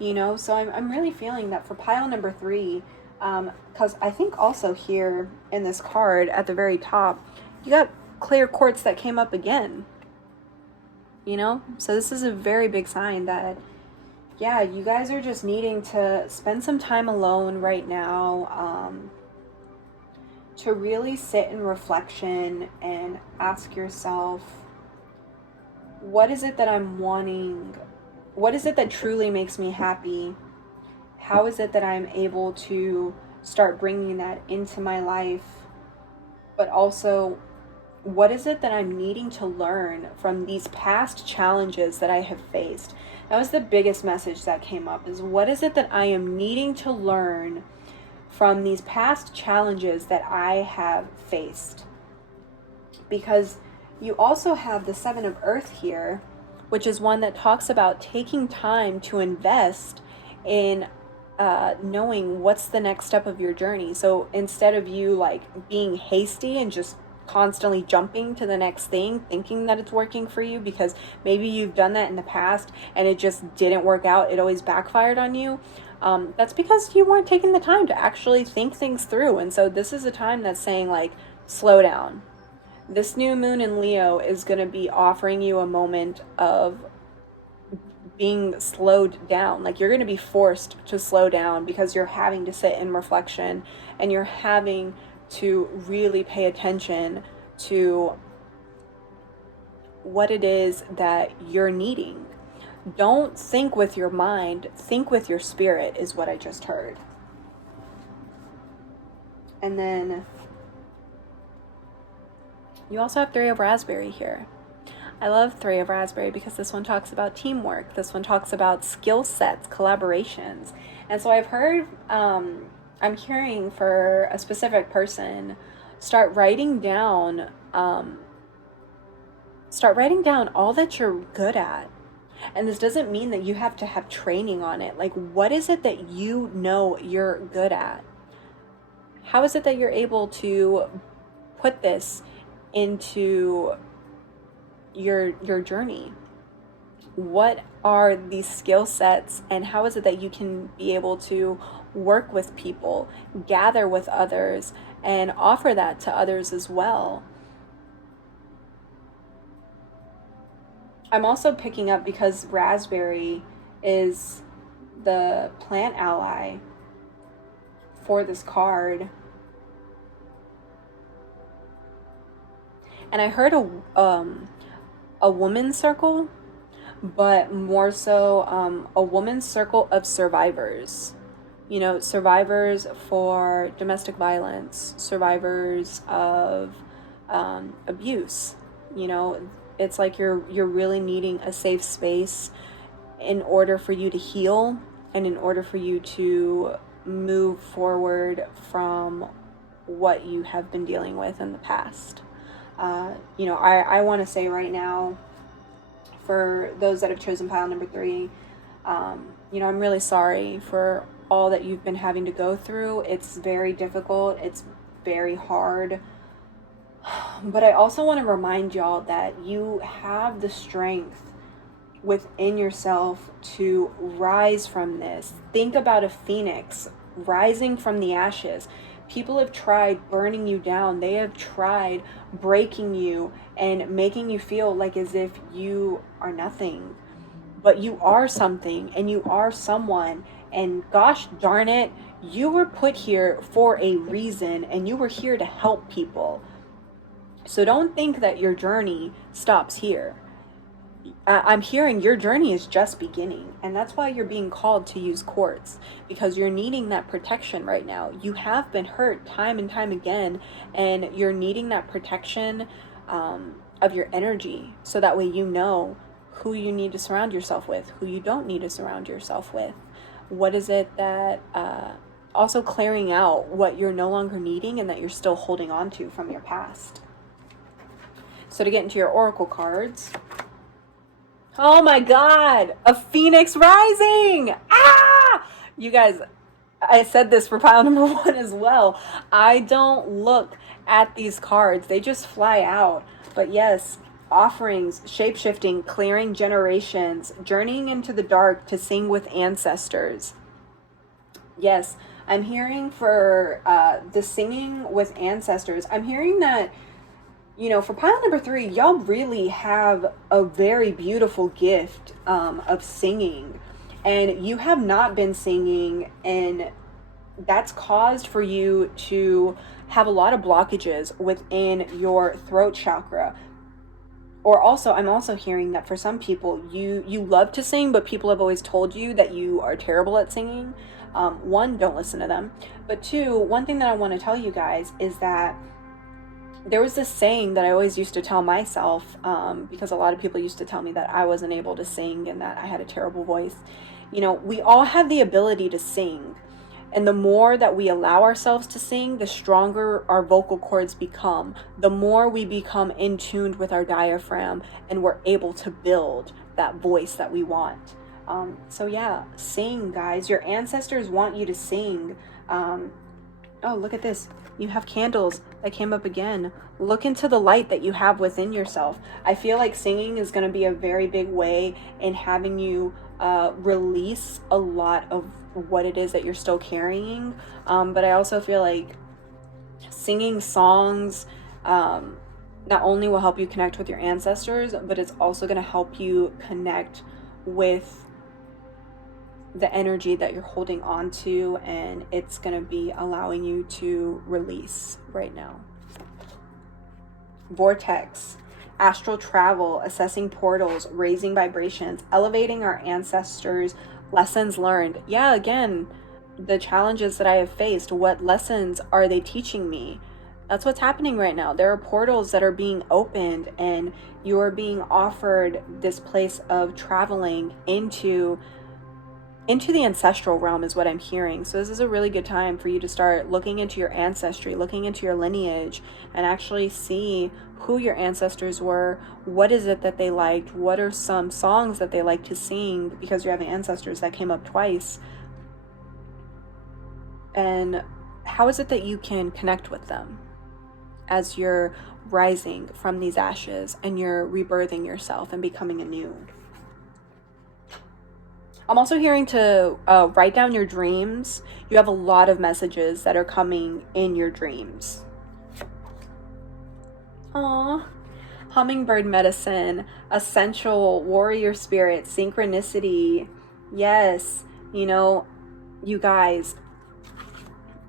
So I'm really feeling that for pile number 3, because I think also here in this card at the very top, you got clear quartz that came up again. So this is a very big sign that, yeah, you guys are just needing to spend some time alone right now, to really sit in reflection and ask yourself, what is it that I'm wanting? What is it that truly makes me happy? How is it that I'm able to start bringing that into my life? But also, what is it that I'm needing to learn from these past challenges that I have faced? That was the biggest message that came up, is what is it that I am needing to learn from these past challenges that I have faced? Because you also have the 7 of Earth here, which is one that talks about taking time to invest in knowing what's the next step of your journey. So instead of you like being hasty and just constantly jumping to the next thing, thinking that it's working for you, because maybe you've done that in the past and it just didn't work out, it always backfired on you, that's because you weren't taking the time to actually think things through. And so this is a time that's saying like, slow down. This new moon in Leo is going to be offering you a moment of being slowed down. Like, you're going to be forced to slow down because you're having to sit in reflection, and you're having to really pay attention to what it is that you're needing. Don't think with your mind, think with your spirit, is what I just heard. And then you also have 3 of Raspberry here. I love 3 of Raspberry because this one talks about teamwork. This one talks about skill sets, collaborations. And so I've heard, I'm hearing for a specific person, start writing down all that you're good at. And this doesn't mean that you have to have training on it. Like, what is it that you know you're good at? How is it that you're able to put this into your journey? What are these skill sets, and how is it that you can be able to work with people, gather with others, and offer that to others as well? I'm also picking up, because raspberry is the plant ally for this card. And I heard a woman's circle, but more so a woman's circle of survivors. You know, survivors for domestic violence, survivors of abuse. You know, it's like you're really needing a safe space in order for you to heal, and in order for you to move forward from what you have been dealing with in the past. You know, I want to say right now, for those that have chosen pile number 3, you know, I'm really sorry for all that you've been having to go through. It's very difficult. It's very hard. But I also want to remind y'all that you have the strength within yourself to rise from this. Think about a phoenix rising from the ashes. People have tried burning you down. They have tried breaking you and making you feel like as if you are nothing. But you are something, and you are someone. And gosh darn it, you were put here for a reason, and you were here to help people. So don't think that your journey stops here. I'm hearing your journey is just beginning, and that's why you're being called to use quartz, because you're needing that protection right now. You have been hurt time and time again, and you're needing that protection of your energy, so that way you know who you need to surround yourself with, who you don't need to surround yourself with. What is it that also clearing out what you're no longer needing and that you're still holding on to from your past. So to get into your oracle cards, oh my God, a phoenix rising. You guys, I said this for pile number 1 as well. I don't look at these cards, they just fly out. But yes, offerings, shape-shifting, clearing generations, journeying into the dark to sing with ancestors. Yes, I'm hearing for the singing with ancestors. I'm hearing that, you know, for pile number 3, y'all really have a very beautiful gift of singing, and you have not been singing, and that's caused for you to have a lot of blockages within your throat chakra. Or also, I'm also hearing that for some people, you love to sing, but people have always told you that you are terrible at singing. 1, don't listen to them. But 2, one thing that I want to tell you guys is that there was this saying that I always used to tell myself, because a lot of people used to tell me that I wasn't able to sing and that I had a terrible voice. You know, we all have the ability to sing. And the more that we allow ourselves to sing, the stronger our vocal cords become. The more we become in tune with our diaphragm, and we're able to build that voice that we want. So yeah, sing, guys. Your ancestors want you to sing. Oh, look at this. You have candles that came up again. Look into the light that you have within yourself. I feel like singing is going to be a very big way in having you release a lot of what it is that you're still carrying. But I also feel like singing songs not only will help you connect with your ancestors, but it's also going to help you connect with the energy that you're holding on to, and it's going to be allowing you to release right now. Vortex, astral travel, assessing portals, raising vibrations, elevating our ancestors, lessons learned. Yeah, again, the challenges that I have faced, what lessons are they teaching me? That's what's happening right now. There are portals that are being opened, and you are being offered this place of traveling into the ancestral realm is what I'm hearing. So this is a really good time for you to start looking into your ancestry, looking into your lineage, and actually see who your ancestors were. What is it that they liked? What are some songs that they like to sing? Because you're having ancestors that came up twice. And how is it that you can connect with them as you're rising from these ashes and you're rebirthing yourself and becoming anew? I'm also hearing to write down your dreams. You have a lot of messages that are coming in your dreams. Aww. Hummingbird medicine, essential, warrior spirit, synchronicity. Yes, you know, you guys,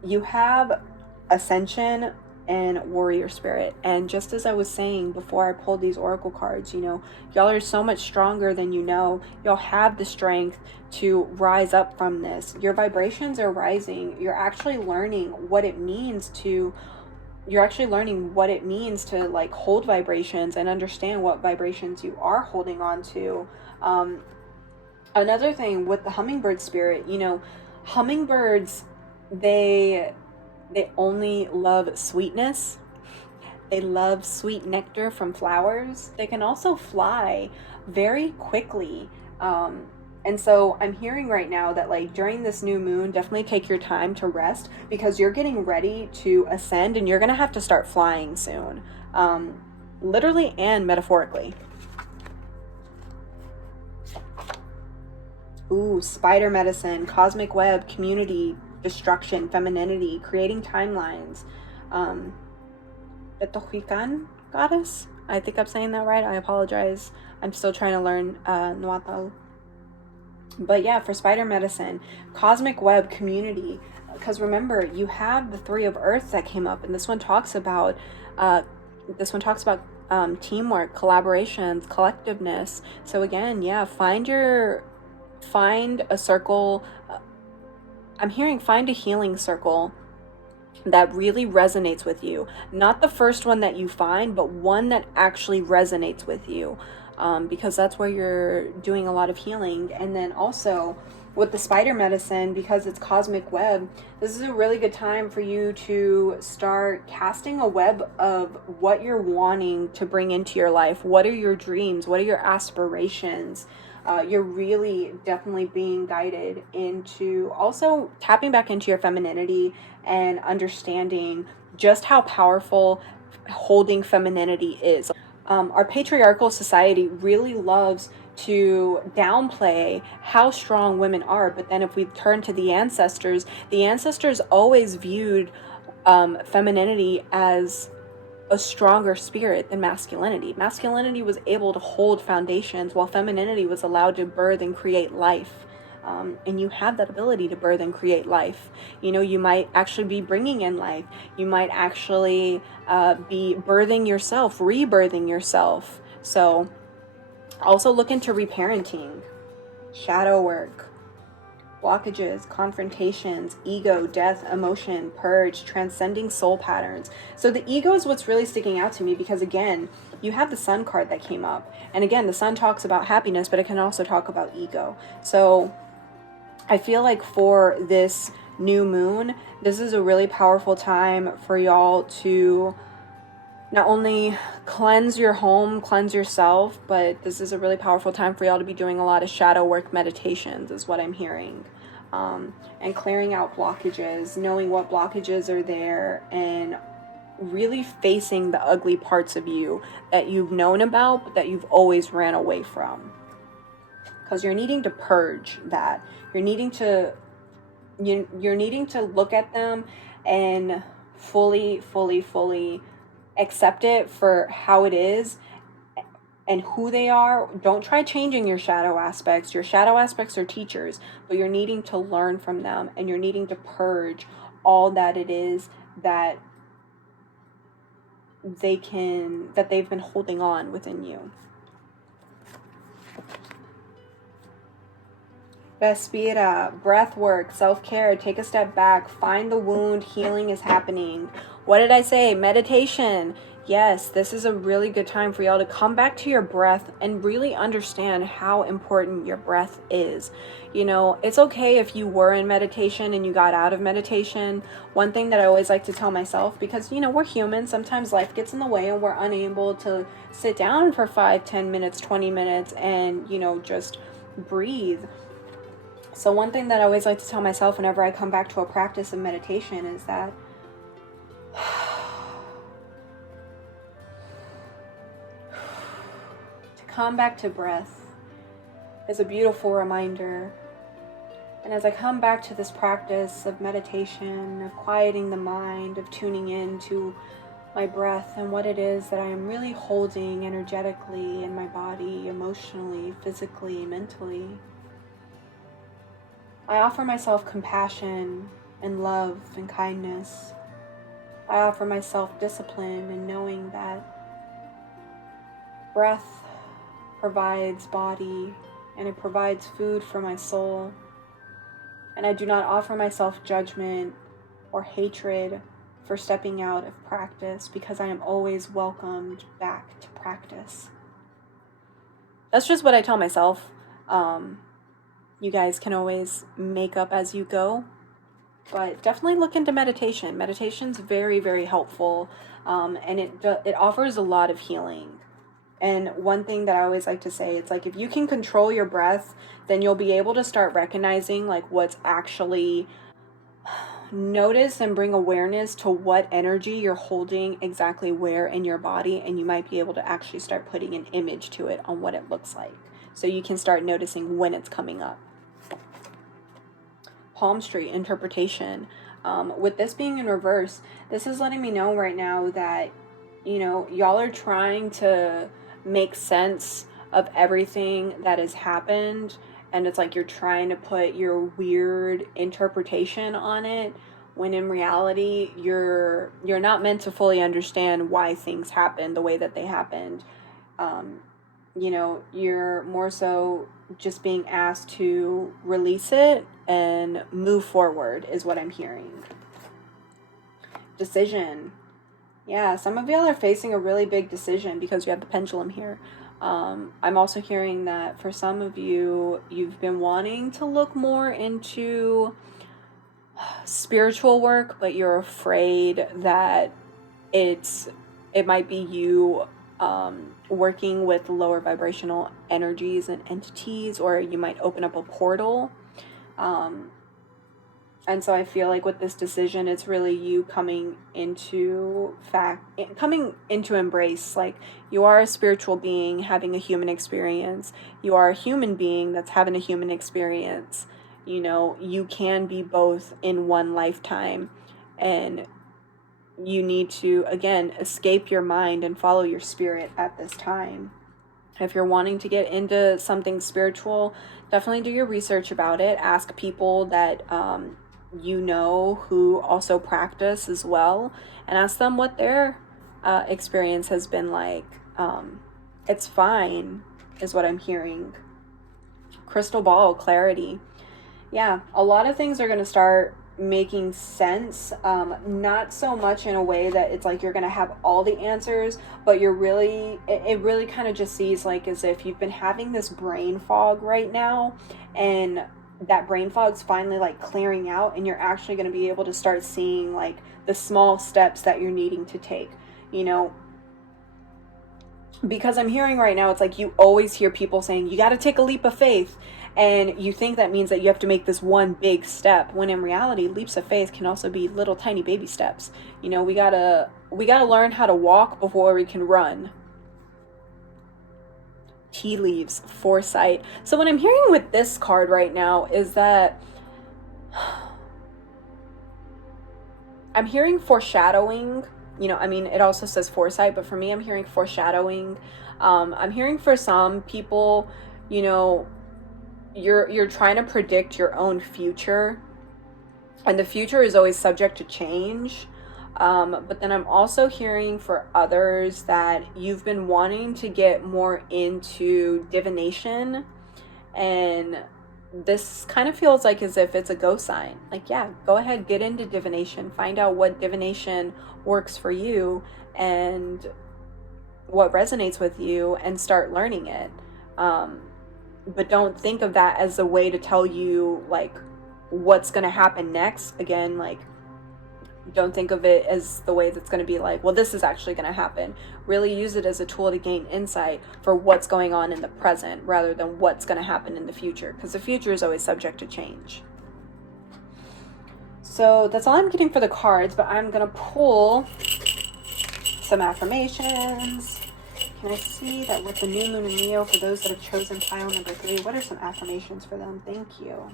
you have ascension and warrior spirit. And just as I was saying before I pulled these oracle cards, you know, y'all are so much stronger than you know. Y'all have the strength to rise up from this. Your vibrations are rising. You're actually learning what it means to like hold vibrations and understand what vibrations you are holding on to. Another thing with the hummingbird spirit, you know, hummingbirds, they only love sweetness. They love sweet nectar from flowers. They can also fly very quickly. And so I'm hearing right now that like during this new moon, definitely take your time to rest because you're getting ready to ascend and you're going to have to start flying soon. Literally and metaphorically. Ooh, spider medicine, cosmic web, community, destruction, femininity, creating timelines. The Tohican goddess? I think I'm saying that right. I apologize. I'm still trying to learn Nahuatl. But yeah, for spider medicine, cosmic web, community. Because remember, you have the three of earth that came up, and this one talks about teamwork, collaborations, collectiveness. So again, yeah, find a circle. I'm hearing find a healing circle that really resonates with you. Not the first one that you find, but one that actually resonates with you, because that's where you're doing a lot of healing. And then also with the spider medicine, because it's cosmic web, this is a really good time for you to start casting a web of what you're wanting to bring into your life. What are your dreams? What are your aspirations? You're really definitely being guided into also tapping back into your femininity and understanding just how powerful holding femininity is. Our patriarchal society really loves to downplay how strong women are, but then if we turn to the ancestors always viewed femininity as a stronger spirit than masculinity. Masculinity was able to hold foundations while femininity was allowed to birth and create life. And you have that ability to birth and create life. You know, you might actually be bringing in life. You might actually be birthing yourself, rebirthing yourself. So also look into reparenting, shadow work, blockages, confrontations, ego, death, emotion, purge, transcending soul patterns. So the ego is what's really sticking out to me because again, you have the sun card that came up. And again, the sun talks about happiness, but it can also talk about ego. So I feel like for this new moon, this is a really powerful time for y'all to not only cleanse your home, cleanse yourself, but this is a really powerful time for y'all to be doing a lot of shadow work meditations is what I'm hearing. And clearing out blockages, knowing what blockages are there, and really facing the ugly parts of you that you've known about, but that you've always ran away from. Because you're needing to purge that. You're needing to look at them and fully accept it for how it is and who they are. Don't try changing your shadow aspects. Your shadow aspects are teachers, but you're needing to learn from them and you're needing to purge all that it is that they've been holding on within you. Respira, breath work, self-care, take a step back, find the wound, healing is happening. What did I say? Meditation. Yes, this is a really good time for y'all to come back to your breath and really understand how important your breath is. You know, it's okay if you were in meditation and you got out of meditation. One thing that I always like to tell myself, because, you know, we're human, sometimes life gets in the way and we're unable to sit down for 5, 10 minutes, 20 minutes and, you know, just breathe. So one thing that I always like to tell myself whenever I come back to a practice of meditation is that to come back to breath is a beautiful reminder And as I come back to this practice of meditation, of quieting the mind, of tuning in to my breath and what it is that I am really holding energetically in my body, emotionally, physically, mentally, I offer myself compassion and love and kindness. I offer myself discipline and knowing that breath provides body and it provides food for my soul. And I do not offer myself judgment or hatred for stepping out of practice because I am always welcomed back to practice. That's just what I tell myself. You guys can always make up as you go, but definitely look into meditation. Meditation's very, very helpful, and it offers a lot of healing. And one thing that I always like to say, it's like if you can control your breath, then you'll be able to start recognizing like what's actually notice and bring awareness to what energy you're holding exactly where in your body, and you might be able to actually start putting an image to it on what it looks like. So you can start noticing when it's coming up. Palm Street interpretation. With this being in reverse, this is letting me know right now that, you know, y'all are trying to make sense of everything that has happened, and it's like you're trying to put your weird interpretation on it, when in reality you're not meant to fully understand why things happened the way that they happened. You know, you're more so just being asked to release it and move forward is what I'm hearing. Decision. Yeah, some of y'all are facing a really big decision because you have the pendulum here. I'm also hearing that for some of you, you've been wanting to look more into spiritual work, but you're afraid that it might be you working with lower vibrational energies and entities, or you might open up a portal. And so I feel like with this decision, it's really you coming into embrace, like you are a spiritual being having a human experience. You are a human being that's having a human experience. You know, you can be both in one lifetime, and you need to, again, escape your mind and follow your spirit at this time. If you're wanting to get into something spiritual, definitely do your research about it. Ask people that you know who also practice as well, and ask them what their experience has been like. It's fine, is what I'm hearing. Crystal ball, clarity. Yeah, a lot of things are going to start making sense, not so much in a way that it's like you're going to have all the answers, but it really kind of just sees like as if you've been having this brain fog right now, and that brain fog's finally like clearing out, and you're actually going to be able to start seeing like the small steps that you're needing to take, you know, because I'm hearing right now, it's like you always hear people saying you got to take a leap of faith, and you think that means that you have to make this one big step, when in reality leaps of faith can also be little tiny baby steps. You know, we gotta learn how to walk before we can run. Tea leaves, foresight. So what I'm hearing with this card right now is that I'm hearing foreshadowing. You know, I mean, it also says foresight, but for me, I'm hearing foreshadowing. I'm hearing for some people, you know, you're trying to predict your own future, and the future is always subject to change. But then I'm also hearing for others that you've been wanting to get more into divination, and this kind of feels like as if it's a go sign. Like, yeah, go ahead, get into divination, find out what divination works for you and what resonates with you, and start learning it. But don't think of that as a way to tell you like what's going to happen next. Again, like, don't think of it as the way that's going to be like, well, this is actually going to happen. Really use it as a tool to gain insight for what's going on in the present rather than what's going to happen in the future, because the future is always subject to change. So that's all I'm getting for the cards, but I'm going to pull some affirmations. Can I see that with the new moon in Leo, for those that have chosen pile number 3, what are some affirmations for them? Thank you.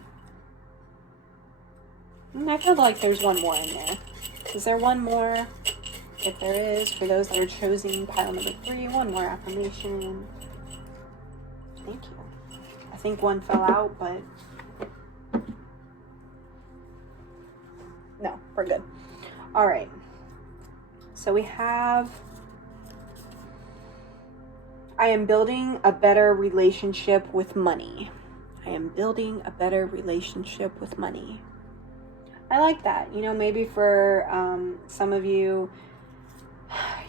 I feel like there's one more in there. Is there one more? If there is, for those that are choosing pile number 3, one more affirmation. Thank you. I think one fell out, but no, we're good. All right. So we have, I am building a better relationship with money. I am building a better relationship with money. I like that. You know, maybe for some of you,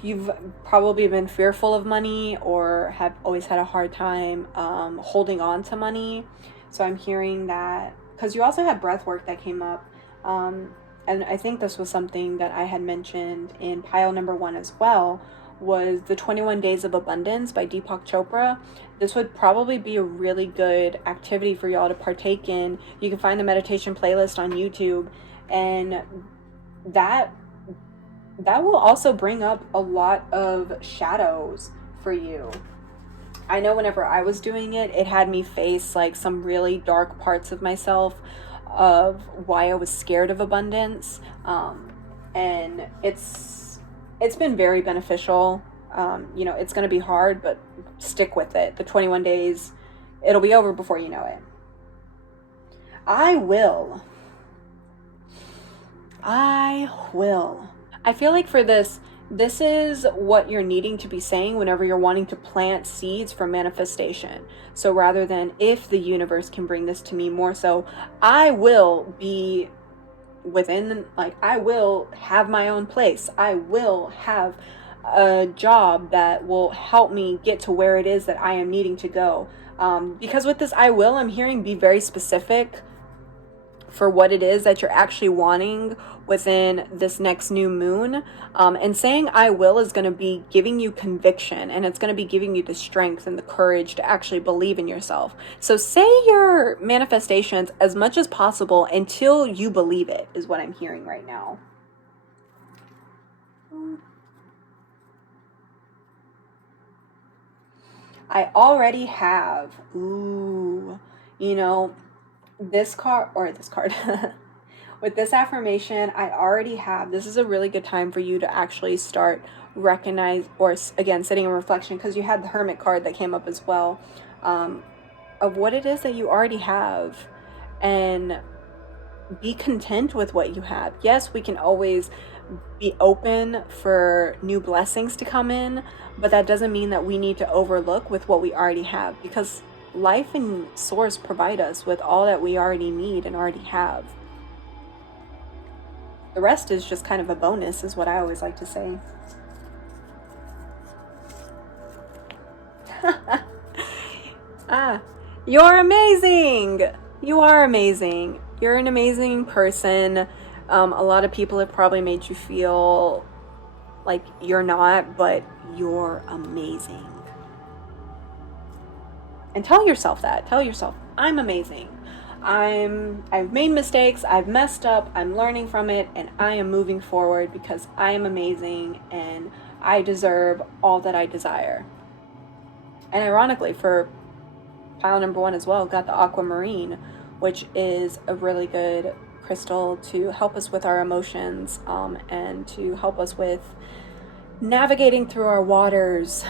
you've probably been fearful of money or have always had a hard time holding on to money. So I'm hearing that, because you also had breath work that came up. And I think this was something that I had mentioned in pile number 1 as well, was the 21 Days of Abundance by Deepak Chopra. This would probably be a really good activity for y'all to partake in. You can find the meditation playlist on YouTube, and that will also bring up a lot of shadows for you. I know whenever I was doing it, it had me face like some really dark parts of myself, of why I was scared of abundance, and it's been very beneficial. You know, it's going to be hard, but stick with it. The 21 days, it'll be over before you know it. I will. I feel like for this is what you're needing to be saying whenever you're wanting to plant seeds for manifestation. So rather than if the universe can bring this to me, more so, I will be within, like, I will have my own place. I will have a job that will help me get to where it is that I am needing to go. Because with this I will, I'm hearing be very specific for what it is that you're actually wanting within this next new moon. And saying I will is going to be giving you conviction, and it's going to be giving you the strength and the courage to actually believe in yourself. So say your manifestations as much as possible until you believe it, is what I'm hearing right now. I already have. Ooh, you know, this card, with this affirmation, I already have. This is a really good time for you to actually start recognize, or again, sitting in reflection, because you had the Hermit card that came up as well, of what it is that you already have, and be content with what you have. Yes, we can always be open for new blessings to come in, but that doesn't mean that we need to overlook with what we already have, because life and source provide us with all that we already need and already have. The rest is just kind of a bonus, is what I always like to say. You're amazing. You are amazing. You're an amazing person. A lot of people have probably made you feel like you're not, but you're amazing. And tell yourself that. Tell yourself, I'm amazing. I've made mistakes, I've messed up, I'm learning from it, and I am moving forward because I am amazing and I deserve all that I desire. And ironically, for pile number 1 as well, got the aquamarine, which is a really good crystal to help us with our emotions, and to help us with navigating through our waters,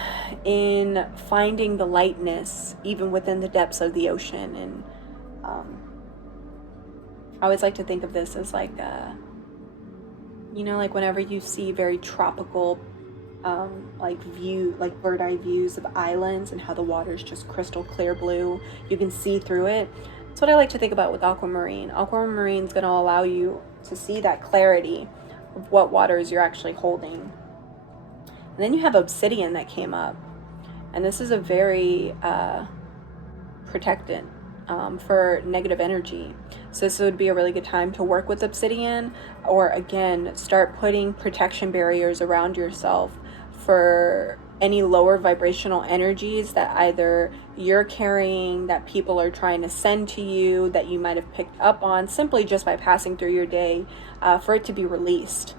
in finding the lightness even within the depths of the ocean. And I always like to think of this as like you know, like whenever you see very tropical like bird eye views of islands and how the water is just crystal clear blue, you can see through it. That's what I like to think about with aquamarine. Aquamarine is going to allow you to see that clarity of what waters you're actually holding. And then you have obsidian that came up, and this is a very protectant for negative energy. So this would be a really good time to work with obsidian, or again, start putting protection barriers around yourself for any lower vibrational energies that either you're carrying, that people are trying to send to you, that you might have picked up on simply just by passing through your day, for it to be released.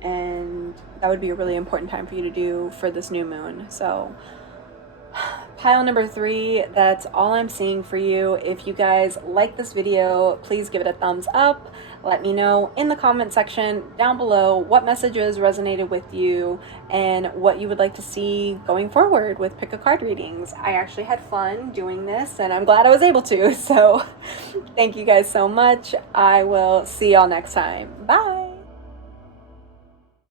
And that would be a really important time for you to do for this new moon. So pile number 3, that's all I'm seeing for you. If you guys like this video, please give it a thumbs up. Let me know in the comment section down below what messages resonated with you and what you would like to see going forward with pick a card readings. I actually had fun doing this and I'm glad I was able to. So thank you guys so much. I will see y'all next time. Bye.